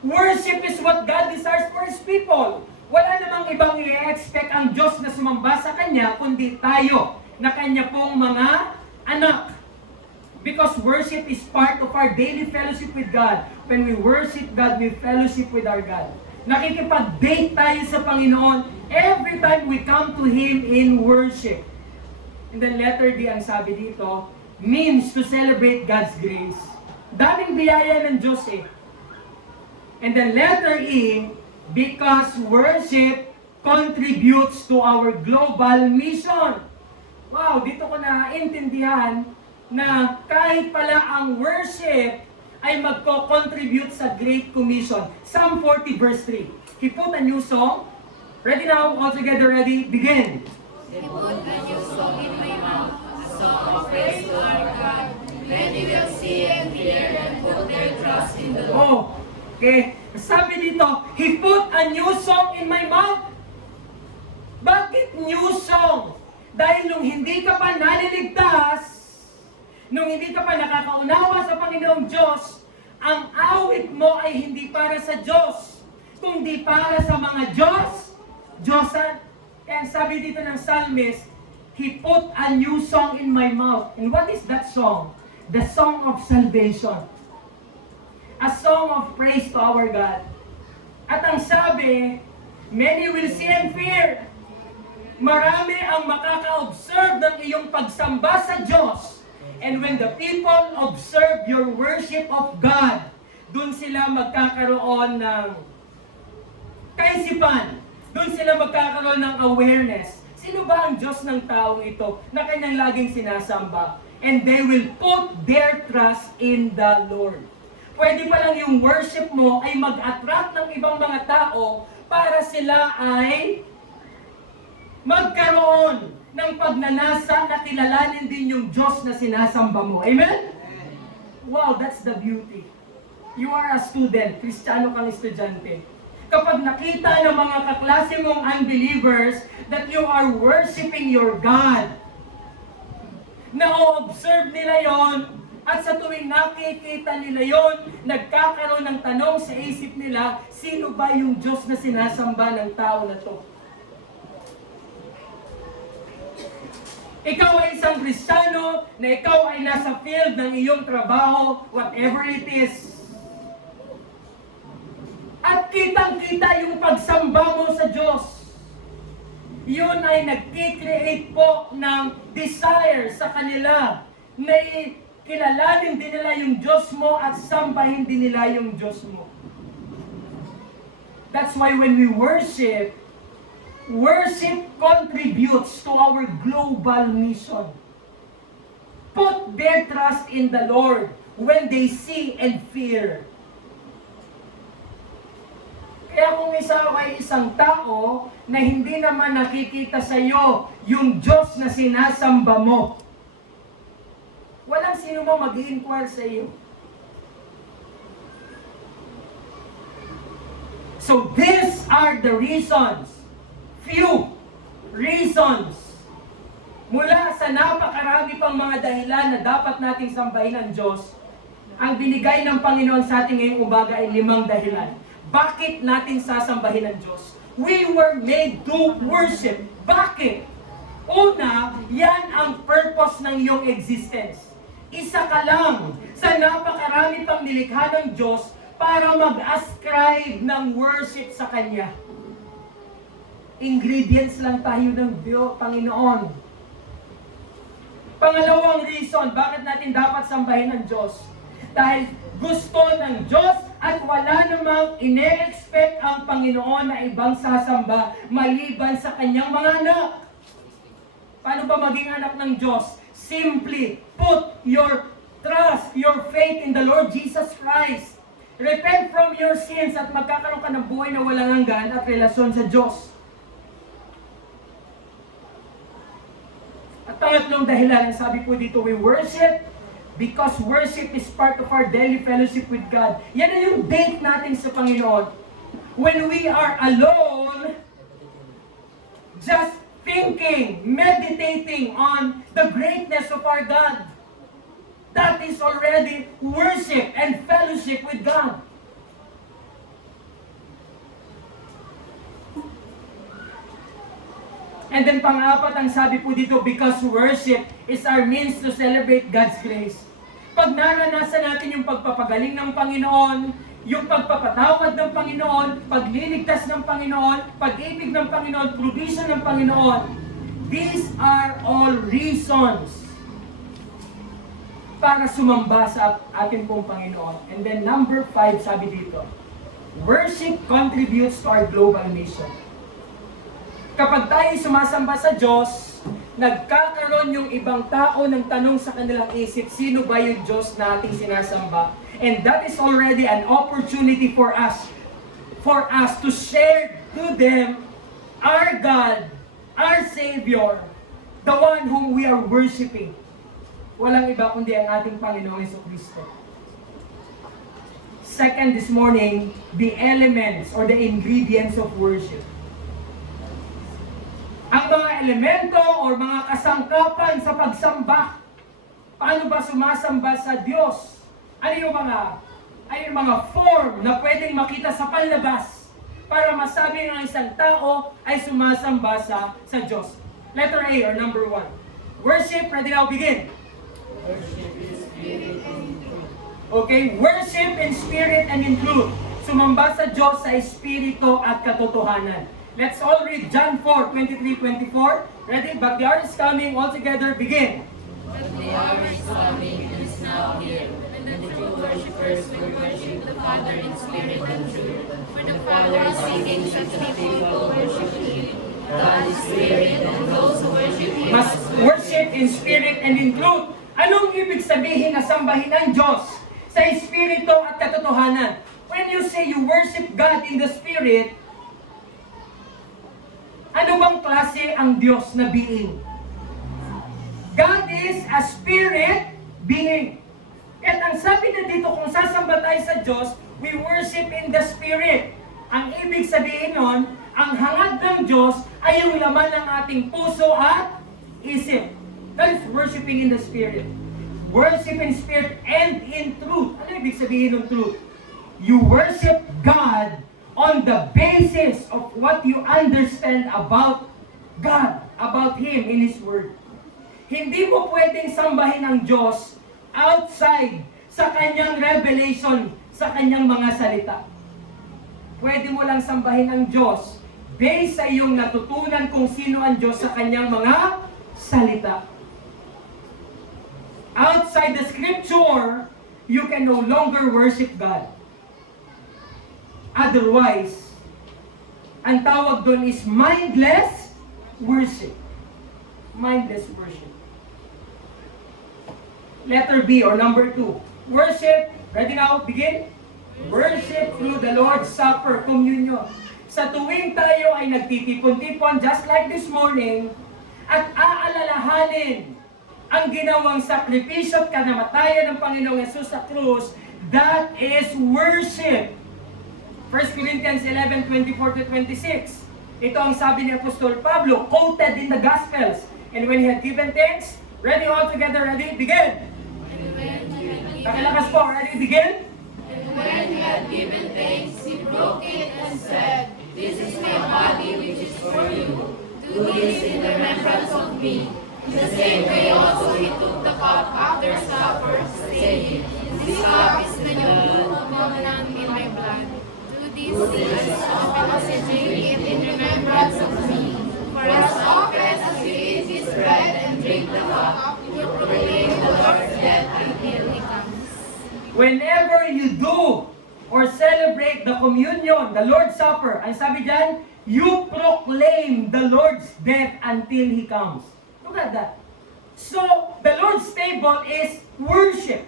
Worship is what God desires for His people. Wala namang ibang i-expect ang Diyos na sumamba sa Kanya, kundi tayo na Kanya pong mga anak. Because worship is part of our daily fellowship with God. When we worship God, we fellowship with our God. Nakikipag-date tayo sa Panginoon every time we come to Him in worship. And then letter D, ang sabi dito, means to celebrate God's grace. Daming biyaya ng Diyos eh. And then letter E, because worship contributes to our global mission. Wow, dito ko naintindihan na kahit pala ang worship ay magko-contribute sa Great Commission. Psalm 40 verse 3. He put a new song. Ready now? All together, ready? Begin. He put a new song in my mouth, a song of praise to our God. Many will see and hear and put their trust in the Lord. Oh, okay. Sabi dito, He put a new song in my mouth. Bakit new song? Dahil nung hindi ka pa naliligtas, nung hindi ka pa nakakaunawa sa Panginoong Diyos, ang awit mo ay hindi para sa Diyos, kundi para sa mga Diyosan. Kaya sabi dito ng psalmist, He put a new song in my mouth. And what is that song? The song of salvation. A song of praise to our God. At ang sabi, many will see and fear. Marami ang makaka-observe ng iyong pagsamba sa Diyos. And when the people observe your worship of God, dun sila magkakaroon ng kaisipan. Dun sila magkakaroon ng awareness. Sino ba ang Diyos ng taong ito na kanyang laging sinasamba? And they will put their trust in the Lord. Pwede pa lang yung worship mo ay mag-attract ng ibang mga tao para sila ay magkaroon ng pagnanasa na kilalanin din yung Diyos na sinasamba mo. Amen? Wow, that's the beauty. You are a student, Kristiyano kang estudyante. Kapag nakita ng mga kaklase mong unbelievers that you are worshiping your God, na-observe nila yon, at sa tuwing nakikita nila yon, nagkakaroon ng tanong sa isip nila, sino ba yung Diyos na sinasamba ng tao na to? Ikaw ay isang Kristiyano na ikaw ay nasa field ng iyong trabaho, whatever it is. At kitang-kita yung pagsamba mo sa Diyos. Yun ay nagkikreate po ng desire sa kanila na kilalanin din nila yung Diyos mo at sambahin din nila yung Diyos mo. That's why when we worship contributes to our global mission. Put their trust in the Lord when they see and fear. Kaya kung isa ay isang tao na hindi naman nakikita sa iyo yung Diyos na sinasamba mo, walang sino mo mag-i-inquire sa iyo. So these are the reasons, few reasons, mula sa napakarami pang mga dahilan na dapat nating sambahin ang Diyos, ang binigay ng Panginoon sa ating ngayong umaga ay 5 dahilan. Bakit natin sasambahin ang Diyos? We were made to worship. Bakit? Una, yan ang purpose ng iyong existence. Isa ka lang sa napakarami pang nilikha ng Diyos para mag-ascribe ng worship sa Kanya. Ingredients lang tayo ng Diyos, Panginoon. Pangalawang reason, bakit natin dapat sambahin ang Diyos? Dahil gusto ng Diyos at wala namang ine-expect ang Panginoon na ibang sasamba maliban sa Kanyang mga anak. Paano ba maging anak ng Diyos? Simply put your trust, your faith in the Lord Jesus Christ. Repent from your sins at magkakaroon ka ng buhay na walang hanggan at relasyon sa Diyos. At pangatlong dahilan, ang sabi po dito, we worship because worship is part of our daily fellowship with God. Yan na yung date natin sa Panginoon. When we are alone, just thinking, meditating on the greatness of our God. That is already worship and fellowship with God. And then pang-apat, ang sabi po dito, because worship is our means to celebrate God's grace. Pag naranasan natin yung pagpapagaling ng Panginoon, yung pagpapatawad ng Panginoon, pagliligtas ng Panginoon, pag-ibig ng Panginoon, provision ng Panginoon, these are all reasons para sumamba sa ating pong Panginoon. And then number 5, sabi dito, worship contributes to our global mission. Kapag tayo sumasamba sa Diyos, nagkakaroon yung ibang tao ng tanong sa kanilang isip, sino ba yung Diyos na ating sinasamba? And that is already an opportunity for us to share to them our God, our Savior, the one whom we are worshiping. Walang iba kundi ang ating Panginoong Jesucristo. Second this morning, the elements or the ingredients of worship. Ang mga elemento or mga kasangkapan sa pagsamba. Paano ba sumasamba sa Diyos? Ano yung mga form na pwedeng makita sa panlabas para masabi ng isang tao ay sumasamba sa Diyos? Letter A or number 1. Worship, ready now, begin. Worship in spirit and in truth. Okay, worship in spirit and in truth. Sumamba sa Diyos sa espiritu at katotohanan. Let's all read John 4:23-24. Ready? But the hour is coming, all together, begin. But the hour is coming and is now here, and the true worshippers will worship the Father in spirit and truth. For the Father is seeking such people to worship Him. God is spirit, and those who worship Him Must worship in spirit and in truth. Anong ibig sabihin na sambahin ang Diyos sa espiritu at katotohanan? When you say you worship God in the spirit, ano bang klase ang Diyos na being? God is a spirit being. At ang sabi na dito, kung sasamba tayo sa Diyos, we worship in the spirit. Ang ibig sabihin nun, ang hangad ng Diyos ay yung laman ng ating puso at isip. That is worshiping in the spirit. Worship in spirit and in truth. Ano ibig sabihin ng truth? You worship God on the basis of what you understand about God, about Him in His Word. Hindi mo pwedeng sambahin ang Diyos outside sa kanyang revelation, sa kanyang mga salita. Pwede mo lang sambahin ang Diyos based sa iyong natutunan kung sino ang Diyos sa kanyang mga salita. Outside the scripture, you can no longer worship God. Otherwise, ang tawag doon is mindless worship. Mindless worship. Letter B or number 2. Worship. Ready now? Begin. Worship through the Lord's Supper, communion. Sa tuwing tayo ay nagtitipon-tipon, just like this morning, at aalalahanin ang ginawang sakripisyo at kanamatayan ng Panginoong Yesus sa krus, that is worship. 1 Corinthians 11:24-26. Ito ang sabi ni Apostol Pablo, quoted in the Gospels. And when he had given thanks, ready all together, ready, begin. Pakilakas po, ready, begin. And when he had given thanks, he broke it and said, "This is my body which is for you. Do this in remembrance of me." In the same way also he took the cup after supper, saying, "This cup is the new covenant in my blood. Do this as often as you drink it in remembrance of me. For as often as you eat this bread and drink the cup, you proclaim the Lord's death until he comes." Whenever you do or celebrate the communion, the Lord's Supper, ang sabi dyan, you proclaim the Lord's death until He comes. Look at that. So, the Lord's table is worship.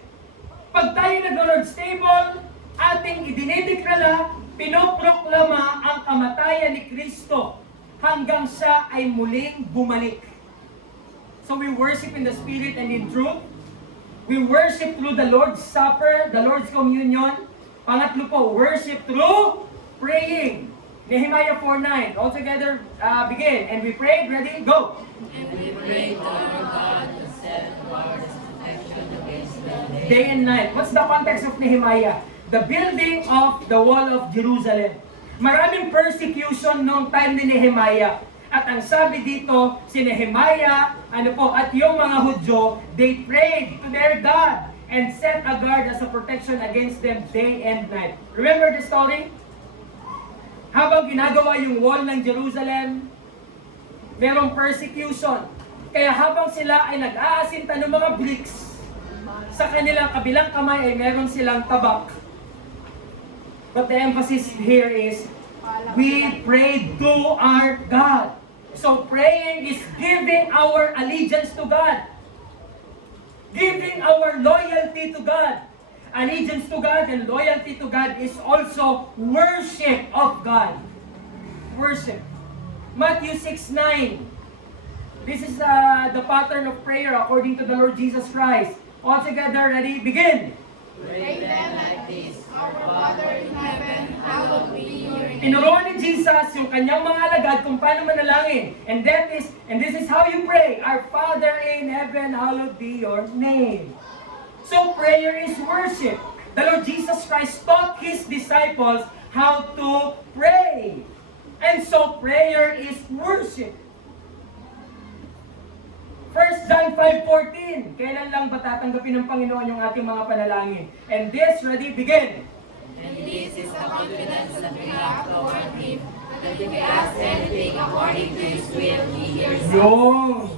Pag tayo nag-Lord's table, ating idinideklara, pinoproklama ang kamatayan ni Kristo hanggang siya ay muling bumalik. So we worship in the Spirit and in truth. We worship through the Lord's Supper, the Lord's Communion. Pangatlo po, worship through praying. Nehemiah 4:9. All together, begin. And we prayed. Ready? Go. And we pray to our God to set God's protection against them. Day and night. What's the context of Nehemiah? The building of the wall of Jerusalem. Maraming persecution noong time ni Nehemiah. At ang sabi dito, si Nehemiah, at yung mga Hudyo, they prayed to their God and set a guard as a protection against them day and night. Remember the story? Habang ginagawa yung wall ng Jerusalem, merong persecution. Kaya habang sila ay nag-aasinta ng mga bricks, sa kanilang kabilang kamay ay meron silang tabak. But the emphasis here is, we pray to our God. So praying is giving our allegiance to God. Giving our loyalty to God. Allegiance to God and loyalty to God is also worship of God. Worship. Matthew 6:9. This is the pattern of prayer according to the Lord Jesus Christ. All together, ready? Begin. Pray then like this: Our Father in heaven, hallowed be your name. Tinuruan ni Jesus yung kanyang mga alagad kung paano manalangin. And this is how you pray. Our Father in heaven, hallowed be your name. So prayer is worship. The Lord Jesus Christ taught His disciples how to pray. And so prayer is worship. 1 John 5:14. Kailan lang ba tatanggapin ng Panginoon yung ating mga panalangin? And this, ready, begin. And this is the confidence that we have toward Him, that if we ask anything according to His will, He hears us. Yung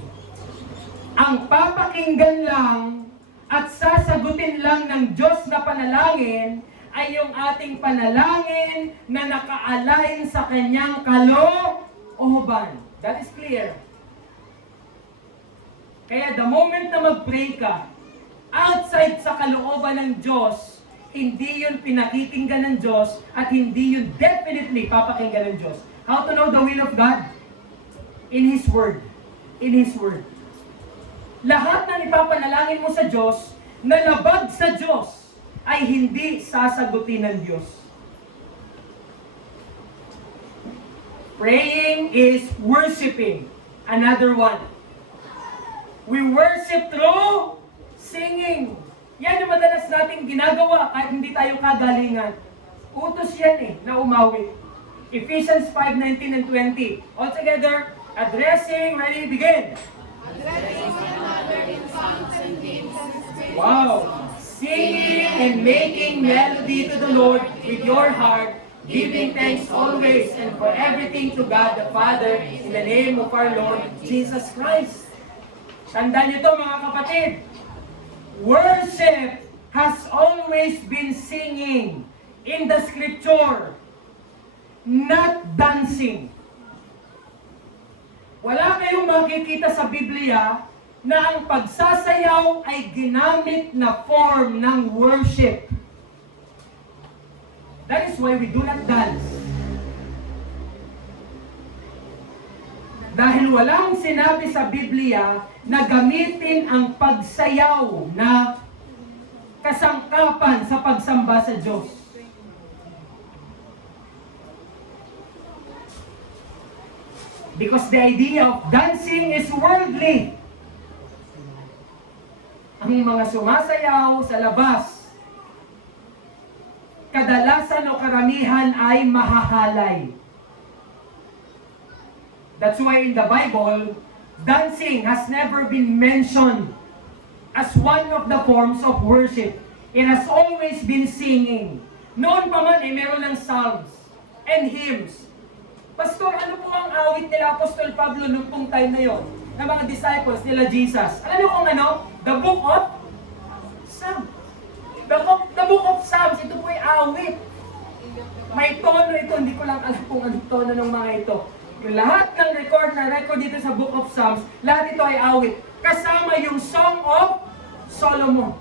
ang papakinggan lang at sasagutin lang ng Diyos na panalangin ay yung ating panalangin na naka-align sa kanyang kalooban. That is clear. Kaya the moment na mag-pray ka, outside sa kalooban ng Diyos, hindi yun pinakikinggan ng Diyos at hindi yun definitely papakinggan ng Diyos. How to know the will of God? In His Word. In His Word. Lahat ng ipapanalangin mo sa Diyos, na labag sa Diyos, ay hindi sasagutin ng Diyos. Praying is worshiping. Another one. We worship through singing. Yan yung madalas nating ginagawa kahit hindi tayo kagalingan. Utos yan na umawi. Ephesians 5:19 and 20. All together, addressing, ready, begin. Addressing one in songs and hymns and spiritual Wow! songs, Singing and making melody to the Lord with your heart, giving thanks always and for everything to God the Father in the name of our Lord Jesus Christ. Tandaan niyo to mga kapatid. Worship has always been singing in the scripture, not dancing. Wala kayong makikita sa Biblia na ang pagsasayaw ay ginamit na form ng worship. That is why we do not dance. Dahil walang sinabi sa Biblia na gamitin ang pagsayaw na kasangkapan sa pagsamba sa Diyos. Because the idea of dancing is worldly. Ang mga sumasayaw sa labas, kadalasan o karamihan ay mahahalay. That's why in the Bible, dancing has never been mentioned as one of the forms of worship. It has always been singing. Noon pa man meron ng psalms and hymns. Pastor, ano po ang awit nila Apostol Pablo noong pong time na yon? Ng mga disciples nila Jesus. Alam niyo kung ano? The book of Psalms. The book of Psalms, ito po ay awit. May tono ito, hindi ko lang alam kung anong tono ng mga ito. Yung lahat ng record dito sa book of Psalms, lahat ito ay awit. Kasama yung Song of Solomon.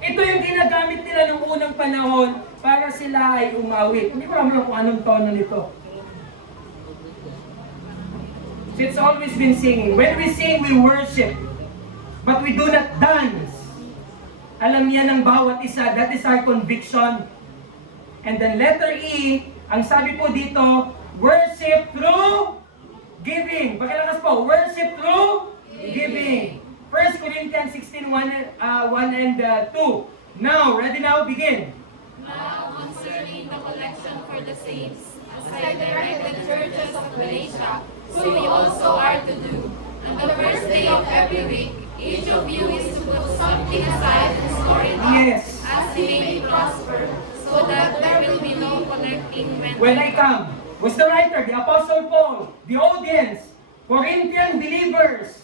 Ito yung ginagamit nila noong unang panahon para sila ay umawit. Hindi ko alam kung anong tono nito. So it's always been singing. When we sing, we worship. But we do not dance. Alam niya ng bawat isa, that is our conviction. And then letter E, ang sabi po dito, worship through giving. Pakilakas po, worship through giving. 1 Corinthians 16, 1 and 2. Now, ready now, begin. Now, concerning the collection for the saints, as I direct the churches of Galatia, so you also are to do. On the first day of every week, each of you is to put something aside and store it up, Yes. as he may prosper, so that there will be no collecting When I come, was the writer, the Apostle Paul, the audience, Corinthian believers,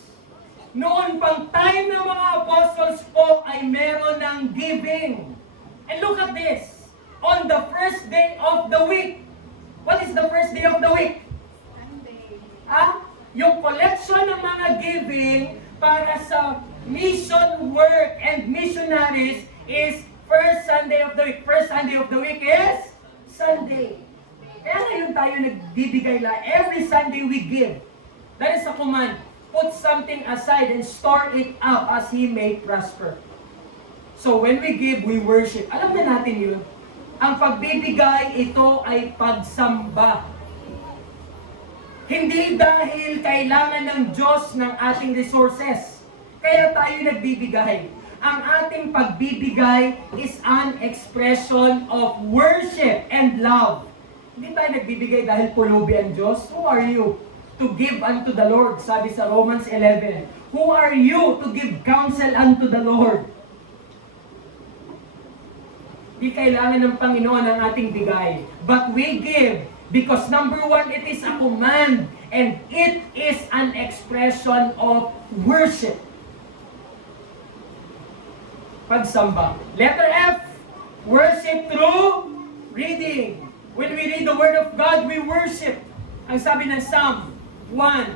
noon pang time ng mga apostles po ay meron ng giving. And look at this. On the first day of the week. What is the first day of the week? Yung collection ng mga giving para sa mission work and missionaries is first Sunday of the week. First Sunday of the week is Sunday. Kaya ngayon tayo nagbibigay la. Every Sunday we give. That is a command. Put something aside and store it up as he may prosper. So when we give, we worship. Alam na natin yun. Ang pagbibigay, ito ay pagsamba. Hindi dahil kailangan ng Diyos ng ating resources. Kaya tayo nagbibigay. Ang ating pagbibigay is an expression of worship and love. Hindi tayo nagbibigay dahil pulubi ang Diyos. Who are you to give unto the Lord? Sabi sa Romans 11. Who are you to give counsel unto the Lord? Di kailangan ng Panginoon ang ating bigay. But we give because number one, it is a command and it is an expression of worship. Pagsamba. Letter F, worship through reading. When we read the Word of God, we worship. Ang sabi ng Psalm 1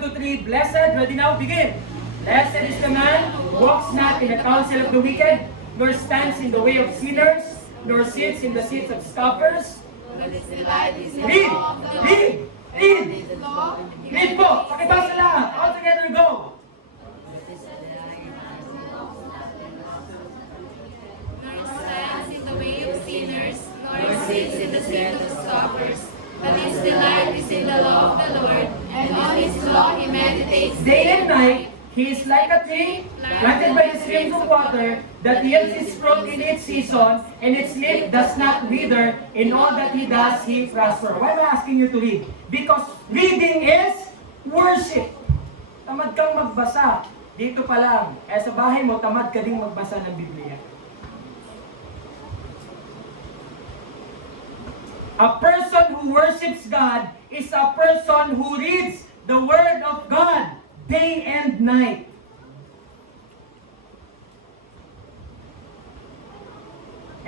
to 3, blessed, ready now, begin. Blessed is the man who walks not in the counsel of the wicked, nor stands in the way of sinners, nor sits in the seats of scoffers. But his delight is in the Read! law of the Lord. Read! Read! His law, Read po! Pakibasa lahat! All together, go! nor stands in the way of sinners, nor sits in the seat of scoffers. But his delight is in the law of the Lord, and on his law he meditates Day and night, he is like a tree planted by the streams of water that yields its fruit in its season, and its leaf does not wither. In all that he does, he prosper. Why am I asking you to read? Because reading is worship. Tamad kang magbasa. Dito pa lang. Sa bahay mo, tamad ka ding magbasa ng Biblia. A person who worships God is a person who reads the Word of God day and night.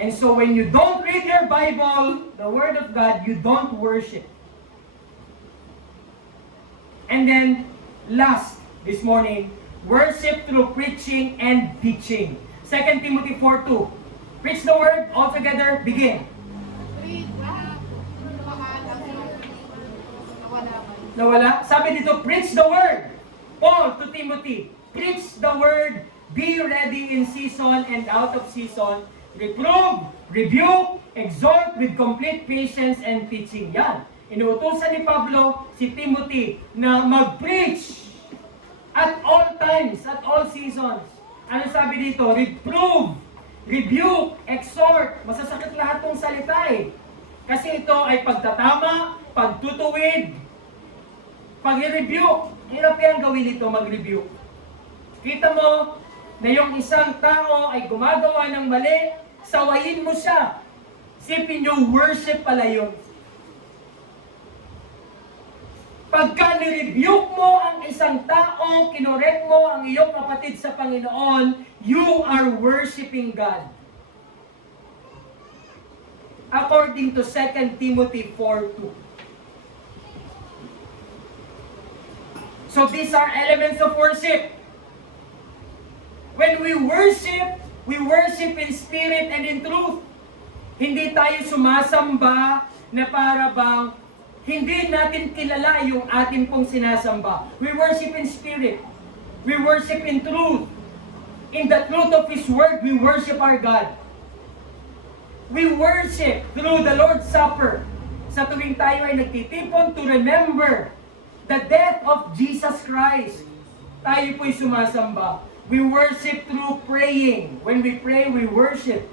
And so when you don't read your Bible, the Word of God, you don't worship. And then, last, this morning, worship through preaching and teaching. 2 Timothy 4:2. Preach the Word, all together, begin. Read. Nawala? Sabi dito, preach the Word. Paul to Timothy, preach the Word, be ready in season and out of season, reprove, rebuke, exhort with complete patience and teaching. Yan. Inuutosan ni Pablo si Timothy na mag-preach at all times, at all seasons. Ano sabi dito? Reprove, rebuke, exhort. Masasakit lahat ng salita eh. Kasi ito ay pagtatama, pagtutuwid, pag-rebuke. Hirap yan gawin ito, mag-rebuke. Kita mo na yung isang tao ay gumagawa ng mali, sawayin mo siya. Sipin nyo, worship pala yun. Pagka nirebuke mo ang isang tao, kinorek mo ang iyong kapatid sa Panginoon, you are worshiping God. According to 2 Timothy 4:2. So these are elements of worship. When we worship in spirit and in truth. Hindi tayo sumasamba na para bang hindi natin kilala yung atin pong sinasamba. We worship in spirit. We worship in truth. In the truth of His Word, we worship our God. We worship through the Lord's Supper. Sa tuwing tayo ay nagtitipon to remember the death of Jesus Christ. Tayo po'y sumasamba. We worship through praying. When we pray, we worship.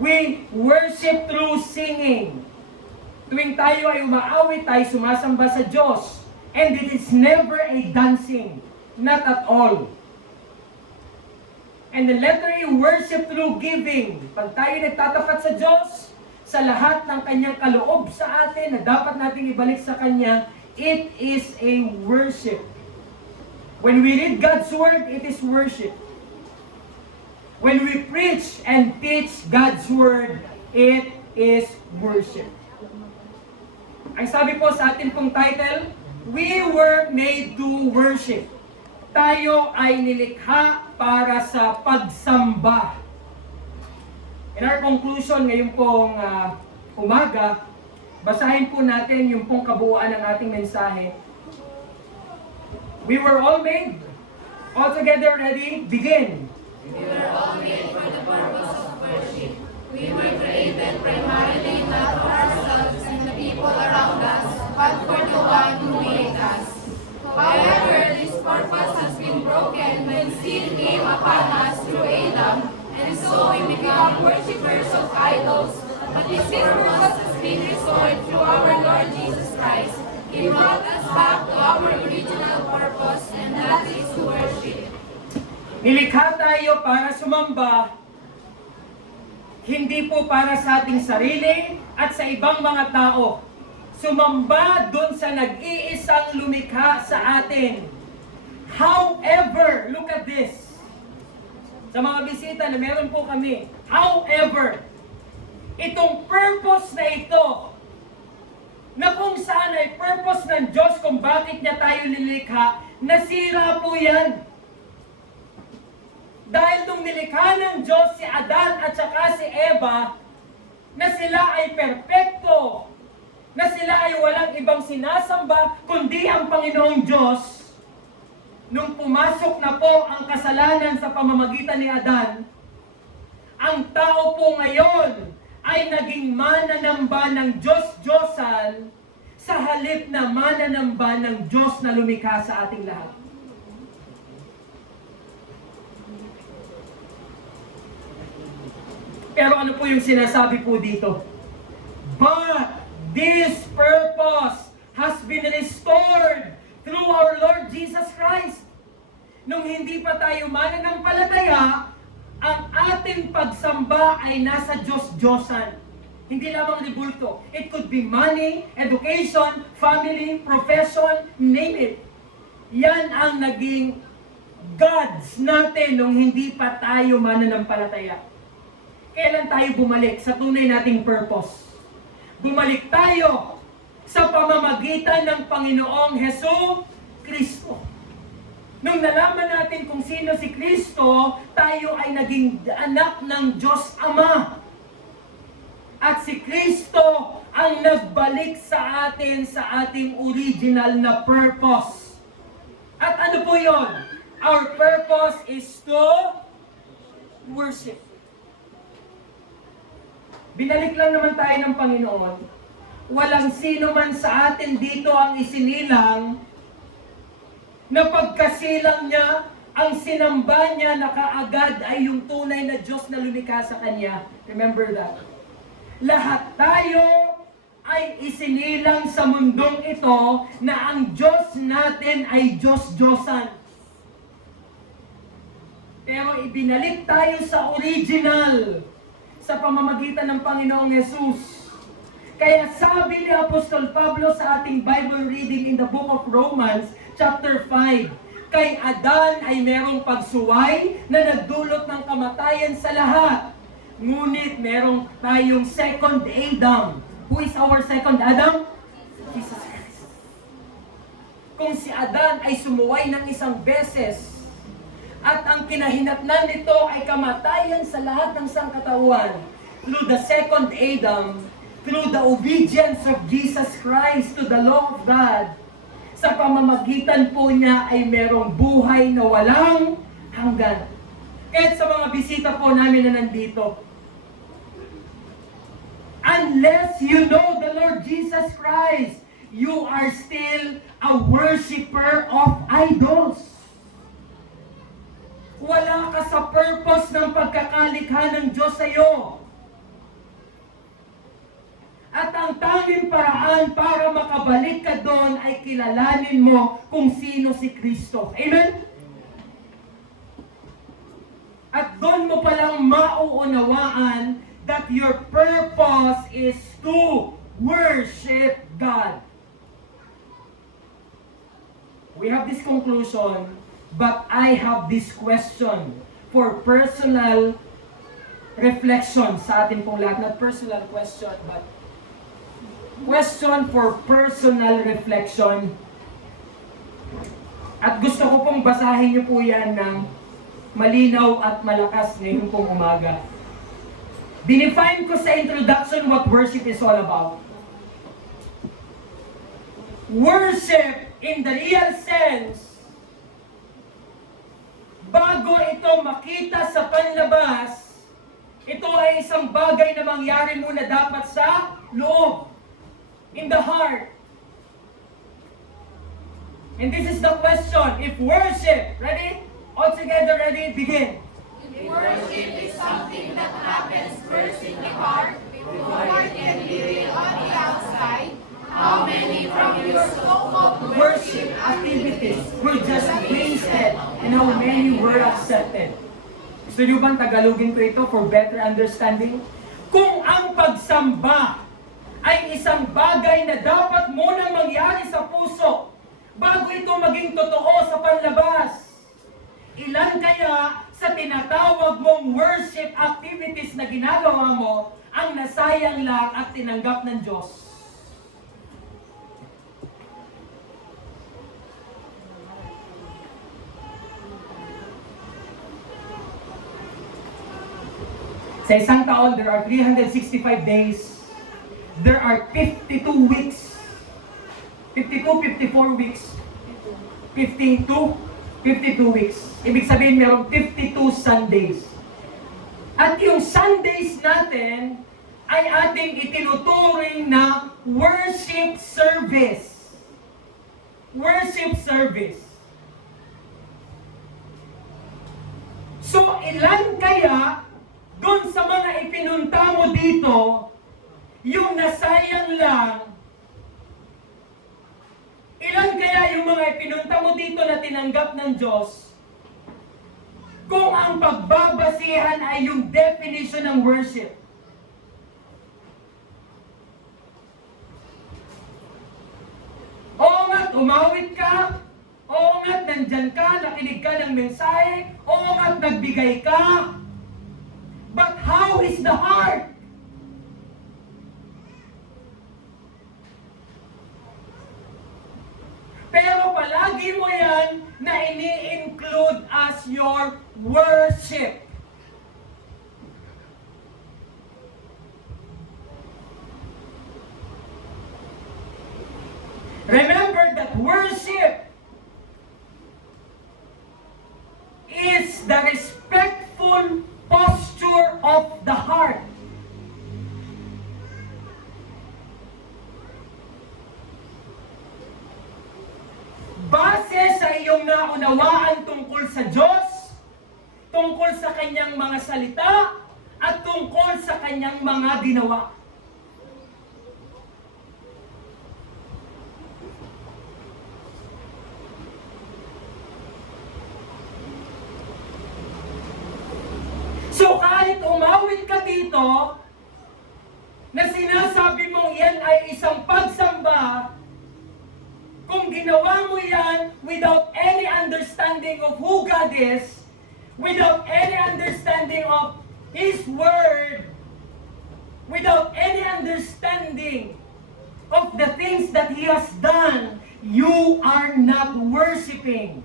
We worship through singing. Tuwing tayo ay umaawit, tayo sumasamba sa Diyos. And it is never a dancing. Not at all. And the letter E, worship through giving. Pag tayo nagtatapat sa Diyos, sa lahat ng Kanyang kaloob sa atin na dapat nating ibalik sa Kanya, it is a worship. When we read God's Word, it is worship. When we preach and teach God's Word, it is worship. Ang sabi po sa atin pong title, we were made to worship. Tayo ay nilikha para sa pagsamba. In our conclusion ngayon pong umaga, basahin po natin yung pong kabuuan ng ating mensahe. We were all made. All together, ready? Begin. We were all made for the purpose of worship. We were created primarily not for ourselves and the people around us, but for the one who made us. However, this purpose has been broken when sin came upon us through Adam, and so we become worshippers of idols. But this purpose has been restored through our Lord Jesus Christ. He brought us back to our original purpose, and that is to worship. Nilikha tayo para sumamba, hindi po para sa ating sarili at sa ibang mga tao. Sumamba dun sa nag-iisang lumikha sa atin. However, look at this. Sa mga bisita na meron po kami, however, itong purpose na ito, na kung saan ay purpose ng Diyos kung bakit niya tayo nilikha, nasira po yan. Dahil nung nilikha ng Diyos si Adan at saka si Eva, na sila ay perpekto, na sila ay walang ibang sinasamba, kundi ang Panginoong Diyos, nung pumasok na po ang kasalanan sa pamamagitan ni Adan, ang tao po ngayon ay naging mananamba ng Diyos-Diyosan sa halip na mananamba ng Diyos na lumikha sa ating lahat. Pero ano po yung sinasabi po dito? But this purpose has been restored through through our Lord Jesus Christ. Nung hindi pa tayo mananampalataya, ang ating pagsamba ay nasa Diyos-Diyosan. Hindi lamang libulto. It could be money, education, family, profession, name it. Yan ang naging gods natin nung hindi pa tayo mananampalataya. Kailan tayo bumalik sa tunay nating purpose? Bumalik tayo sa pamamagitan ng Panginoong Hesus Kristo. Nung nalaman natin kung sino si Kristo, tayo ay naging anak ng Diyos Ama. At si Kristo ang nagbalik sa atin sa ating original na purpose. At ano po yon? Our purpose is to worship. Binalik lang naman tayo ng Panginoon. Walang sino man sa atin dito ang isinilang na pagkasilang niya, ang sinamba niya na kaagad ay yung tunay na Diyos na lumikha sa Kanya. Remember that. Lahat tayo ay isinilang sa mundong ito na ang Diyos natin ay Diyos-Diyosan. Pero ibinalik tayo sa original sa pamamagitan ng Panginoong Hesus. Kaya sabi ni Apostol Pablo sa ating Bible reading in the book of Romans, chapter 5, kay Adan ay merong pagsuway na nagdulot ng kamatayan sa lahat. Ngunit merong tayong second Adam. Who is our second Adam? Jesus Christ. Kung si Adan ay sumuway ng isang beses, at ang kinahinatnan nito ay kamatayan sa lahat ng sangkatauhan, through the second Adam, through the obedience of Jesus Christ to the law of God, sa pamamagitan po niya ay merong buhay na walang hanggan. Kahit sa mga bisita po namin na nandito, unless you know the Lord Jesus Christ, you are still a worshiper of idols. Wala ka sa purpose ng pagkakalikha ng Diyos sa iyo. At ang tanging paraan para makabalik ka doon ay kilalanin mo kung sino si Kristo. Amen? At doon mo palang mauunawaan that your purpose is to worship God. We have this conclusion, but I have this question for personal reflection sa atin pong lahat. Not personal question, but question for personal reflection. At gusto ko pong basahin niyo po yan ng malinaw at malakas ngayon pong umaga. Dinefine ko sa introduction what worship is all about. Worship in the real sense, bago ito makita sa panlabas, ito ay isang bagay na mangyari muna dapat sa loob. In the heart. And this is the question. If worship, ready? All together, ready? Begin. If worship is something that happens first in the heart, before it can be real on the outside, how many from your so-called Worship activities were just wasted and how many were accepted? Gusto nyo bang Tagalogin ko ito for better understanding? Kung ang pagsamba ay isang bagay na dapat munang mangyari sa puso bago ito maging totoo sa panlabas, ilan kaya sa tinatawag mong worship activities na ginagawa mo ang nasayang lang at tinanggap ng Diyos? Sa isang taon, there are 365 days. There are 52 weeks. 52, 54 weeks. 52 weeks. Ibig sabihin, mayroong 52 Sundays. At yung Sundays natin ay ating itinuturing na worship service. Worship service. So, ilan kaya doon sa mga ipinunta mo dito, yung nasayang lang, ilan kaya kaya yung mga ipinunta mo dito na tinanggap ng Diyos, kung ang pagbabasihan ay yung definition ng worship, oo nga't umawit ka, oo nga't nandyan ka, nakinig ka ng mensahe, oo nga't nagbigay ka, but how is the heart? Pero palagi mo yan na ini-include as your worship. Remember that worship is the respectful posture of the heart. Base sa iyong naunawaan tungkol sa Diyos, tungkol sa kanyang mga salita, at tungkol sa kanyang mga ginawa. So kahit umawit ka dito, na sinasabi mong yan ay isang pagsamba, kung ginawa mo yan without any understanding of who God is, without any understanding of His Word, without any understanding of the things that He has done, you are not worshiping.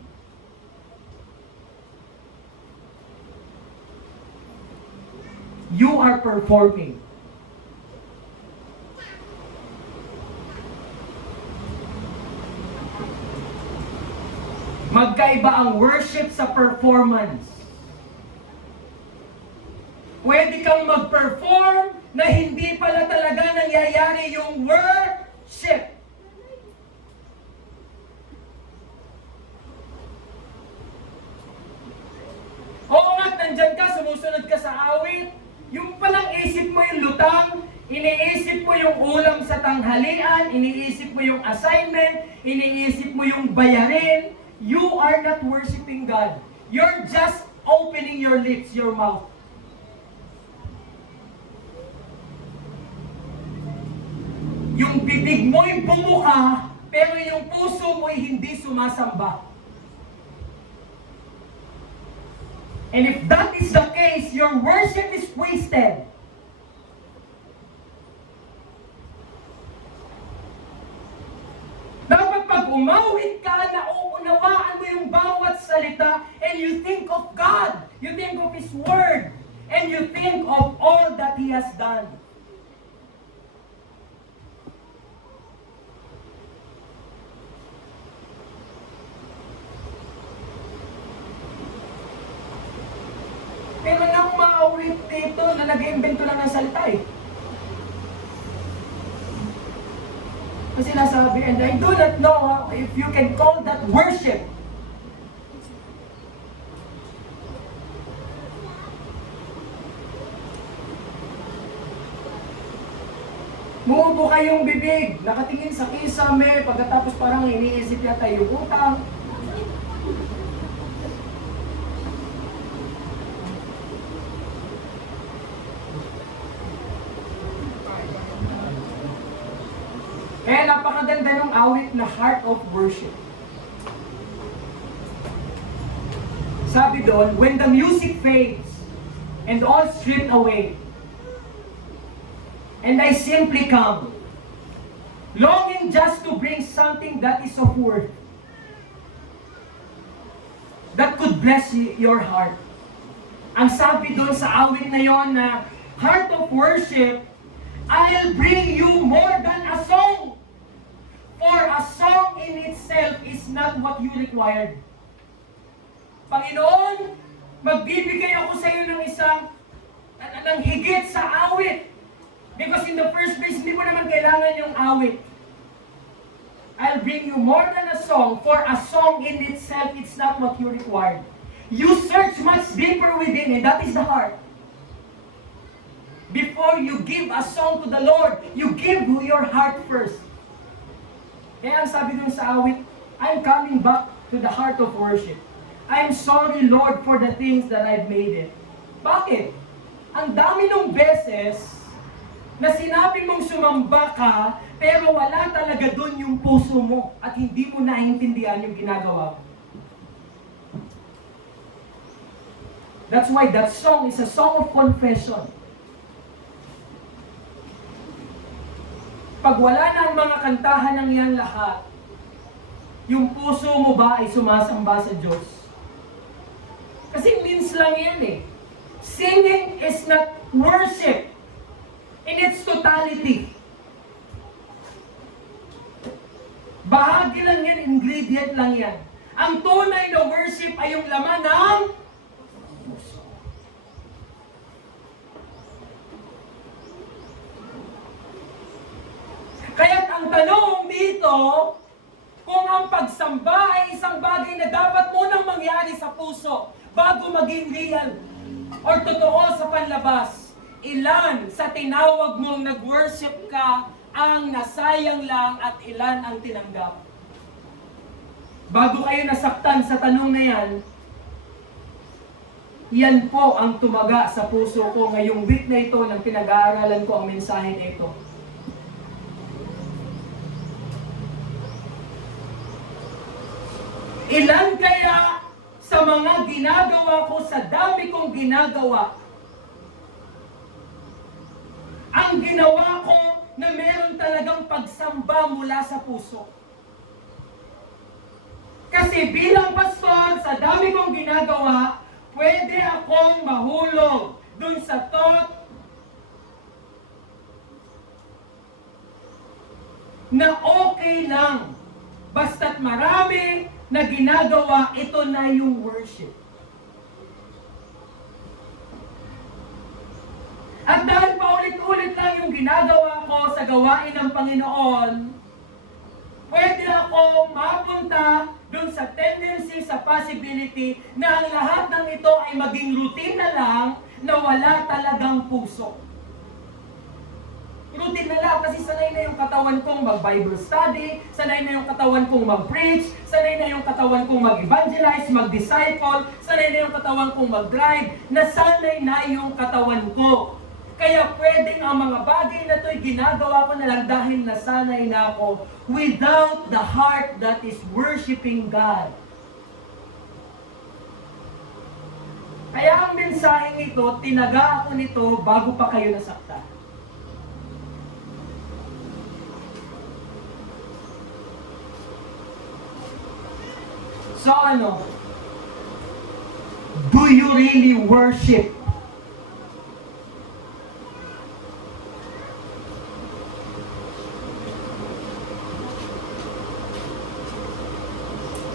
You are performing. Magkaiba ang worship sa performance. Pwede kang mag-perform na hindi pala talaga nangyayari yung worship. Oo nga, nandyan ka, sumusunod ka sa awit. Yung palang isip mo yung lutang, iniisip mo yung ulam sa tanghalian, iniisip mo yung assignment, iniisip mo yung bayarin. You are not worshiping God. You're just opening your lips, your mouth. Yung bibig mo'y bumuka, pero yung puso mo'y hindi sumasamba. And if that is the case, your worship is wasted. Dapat pag umawit ka, naunawaan mo yung bawat salita, and you think of God, you think of His Word, and you think of all that He has done. Pero nang maawit dito, na nag-iimbento lang ng salita eh. Kasi nasabi, and I do not know if you can call that worship. Muupo kayong bibig, nakatingin sa kisame, pagkatapos parang iniisip yata yung utang. Kaya napakaganda ng awit na Heart of Worship. Sabi doon, when the music fades and all stripped away, and I simply come, longing just to bring something that is of worth, that could bless your heart. Ang sabi doon sa awit na yon na Heart of Worship, I'll bring you more than a song. For a song in itself is not what you required. Panginoon, magbibigay ako sa iyo ng isang ng higit sa awit. Because in the first place, hindi mo naman kailangan yung awit. I'll bring you more than a song, for a song in itself, it's not what you required. You search much deeper within, and that is the heart. Before you give a song to the Lord, you give your heart first. Kaya ang sabi dun sa awit, I'm coming back to the heart of worship. I'm sorry, Lord, for the things that I've made it. Bakit? Ang dami nung beses na sinabi mong sumamba ka, pero wala talaga dun yung puso mo at hindi mo naiintindihan yung ginagawa mo. That's why that song is a song of confession. Pag wala na ang mga kantahan ng yan lahat, yung puso mo ba ay sumasamba sa Diyos? Kasi means lang yan eh. Singing is not worship in its totality. Bahagi lang yan, ingredient lang yan. Ang tunay na worship ay yung laman ng puso. Kaya't ang tanong dito, kung ang pagsamba ay isang bagay na dapat munang mangyari sa puso bago maging real or totoo sa panlabas, ilan sa tinawag mong nag-worship ka ang nasayang lang at ilan ang tinanggap? Bago kayo nasaktan sa tanong na yan, yan po ang tumaga sa puso ko ngayong week na ito nang pinag-aaralan ko ang mensahe na ito. Ilan kaya sa mga ginagawa ko, sa dami kong ginagawa, ang ginawa ko na meron talagang pagsamba mula sa puso? Kasi bilang pastor, sa dami kong ginagawa, pwede akong mahulog dun sa thought na okay lang. Basta't marami na ginagawa, ito na yung worship. At dahil paulit-ulit lang yung ginagawa ko sa gawain ng Panginoon, pwede ako mapunta dun sa tendency, sa possibility na ang lahat ng ito ay maging routine na lang na wala talagang puso. Routine na lang kasi sanay na yung katawan kong mag-Bible study, sanay na yung katawan kong mag-preach, sanay na yung katawan kong mag-evangelize, mag-disciple, sanay na yung katawan kong mag-drive, nasanay na yung katawan ko. Kaya pwedeng ang mga bagay na ito'y ginagawa ko na lang dahil nasanay na ako without the heart that is worshiping God. Kaya ang mensaheng ito, tinaga ako nito bago pa kayo nasakta. So ano? Do you really worship?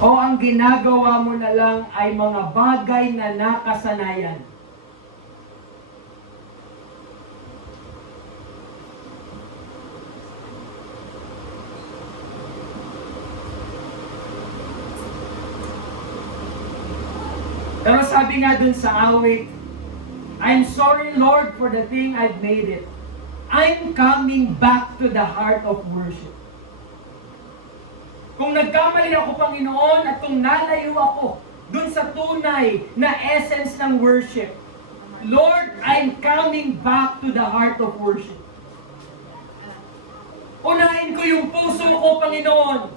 O ang ginagawa mo na lang ay mga bagay na nakasanayan? Pero sabi nga dun sa awit, I'm sorry, Lord, for the thing I've made it. I'm coming back to the heart of worship. Kung nagkamali ako, Panginoon, at kung nalayo ako dun sa tunay na essence ng worship, Lord, I'm coming back to the heart of worship. Unahin ko yung puso ko, Panginoon,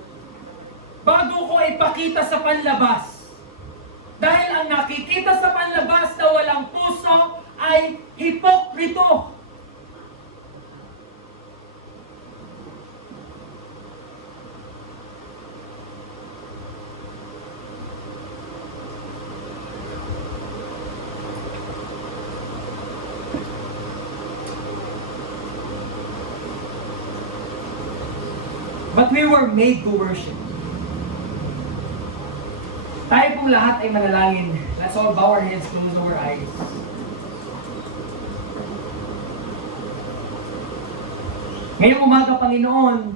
bago ko ipakita sa panlabas. Dahil ang nakikita sa panlabas na walang puso ay hipokrito. But we were made to worship. Tayo pong lahat ay manalangin. Let's all bow our heads, close our eyes. Ngayong umaga, Panginoon,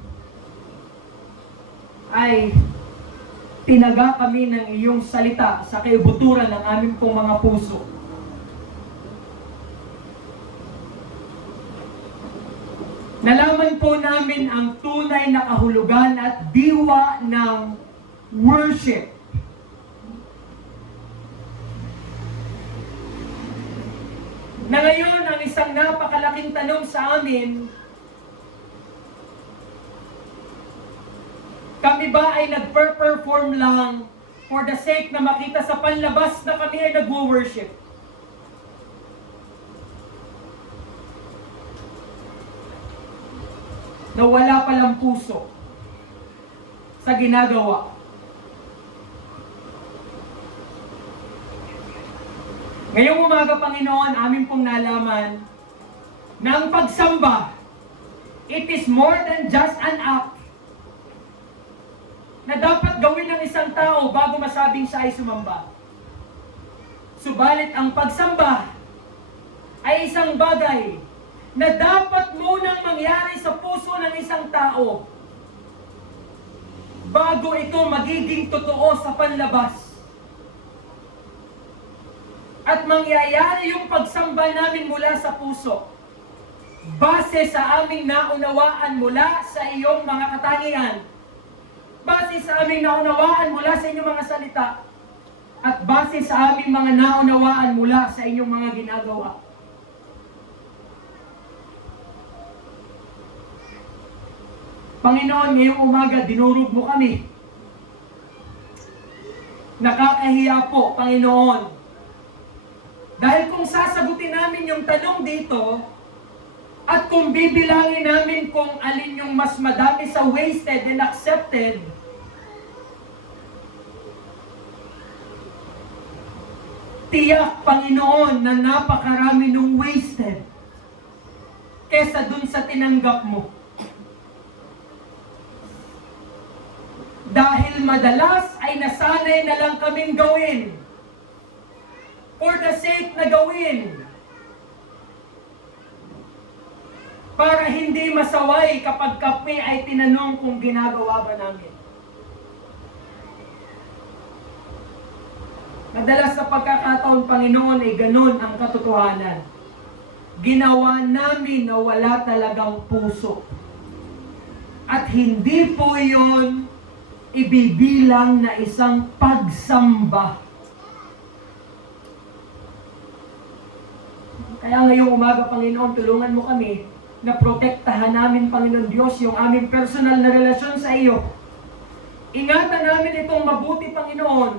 ay tinaga kami ng iyong salita sa kaibuturan ng aming pong mga puso. Nalaman po namin ang tunay na kahulugan at diwa ng worship. Na ngayon, ang isang napakalaking tanong sa amin, kami ba ay nagper-perform lang for the sake na makita sa panlabas na kami ay nag-worship? Na wala palang puso sa ginagawa. Ngayong umaga, Panginoon, amin pong nalaman na ang pagsamba, it is more than just an act na dapat gawin ng isang tao bago masabing siya ay sumamba. Subalit ang pagsamba ay isang bagay na dapat munang mangyari sa puso ng isang tao bago ito magiging totoo sa panlabas. At mangyayari yung pagsamba namin mula sa puso base sa aming naunawaan mula sa iyong mga katangian, base sa aming naunawaan mula sa inyong mga salita, at base sa aming mga naunawaan mula sa inyong mga ginagawa. Panginoon, ngayong umaga, dinurog mo kami. Nakakahiya po, Panginoon. Dahil kung sasagutin namin yung tanong dito, at kung bibilangin namin kung alin yung mas madami sa wasted and accepted, tiyak, Panginoon, na napakarami nung wasted kesa dun sa tinanggap mo. Dahil madalas ay nasanay na lang kaming gawin for the sake na gawin, para hindi masaway kapag kami ay tinanong kung ginagawa ba namin. Madalas sa pagkakataon, Panginoon, ay ganun ang katotohanan. Ginawa namin na wala talagang puso. At hindi po yun ibibilang na isang pagsamba. Kaya ngayong umaga, Panginoon, tulungan mo kami na protektahan namin, Panginoon Diyos, yung aming personal na relasyon sa iyo. Ingatan namin itong mabuti, Panginoon,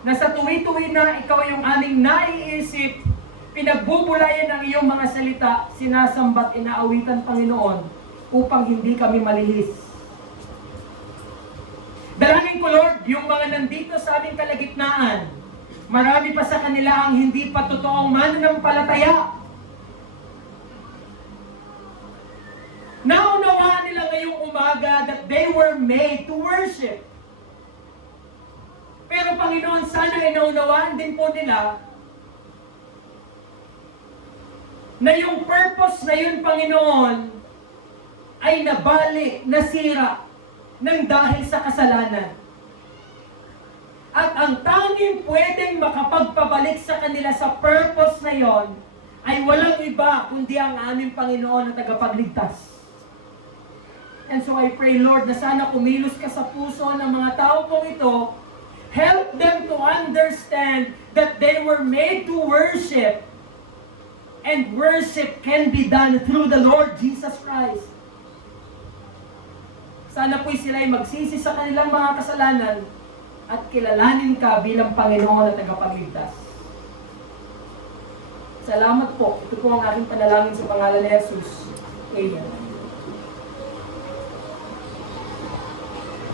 na sa tuwi-tuwi na ikaw yung aming naiisip, pinagbubulayan ng iyong mga salita, sinasambat, inaawitan, Panginoon, upang hindi kami malihis. Dalangin ko, Lord, yung mga nandito sa aming kalagitnaan, marami pa sa kanila ang hindi pa totoong mananampalataya. Naunawaan nila ngayong umaga that they were made to worship. Pero Panginoon, sana ay naunawaan din po nila na yung purpose na yun, Panginoon, ay nabali, nasira, ng dahil sa kasalanan. At ang tanging pwedeng makapagpabalik sa kanila sa purpose na yon ay walang iba kundi ang aming Panginoon na tagapagligtas. And so I pray, Lord, na sana kumilos ka sa puso ng mga tao pong ito. Help them to understand that they were made to worship. And worship can be done through the Lord Jesus Christ. Sana po'y sila'y magsisi sa kanilang mga kasalanan at kilalanin ka bilang Panginoon at tagapagligtas. Salamat po. Ito po ang aking panalangin sa pangalan ni Jesus. Amen.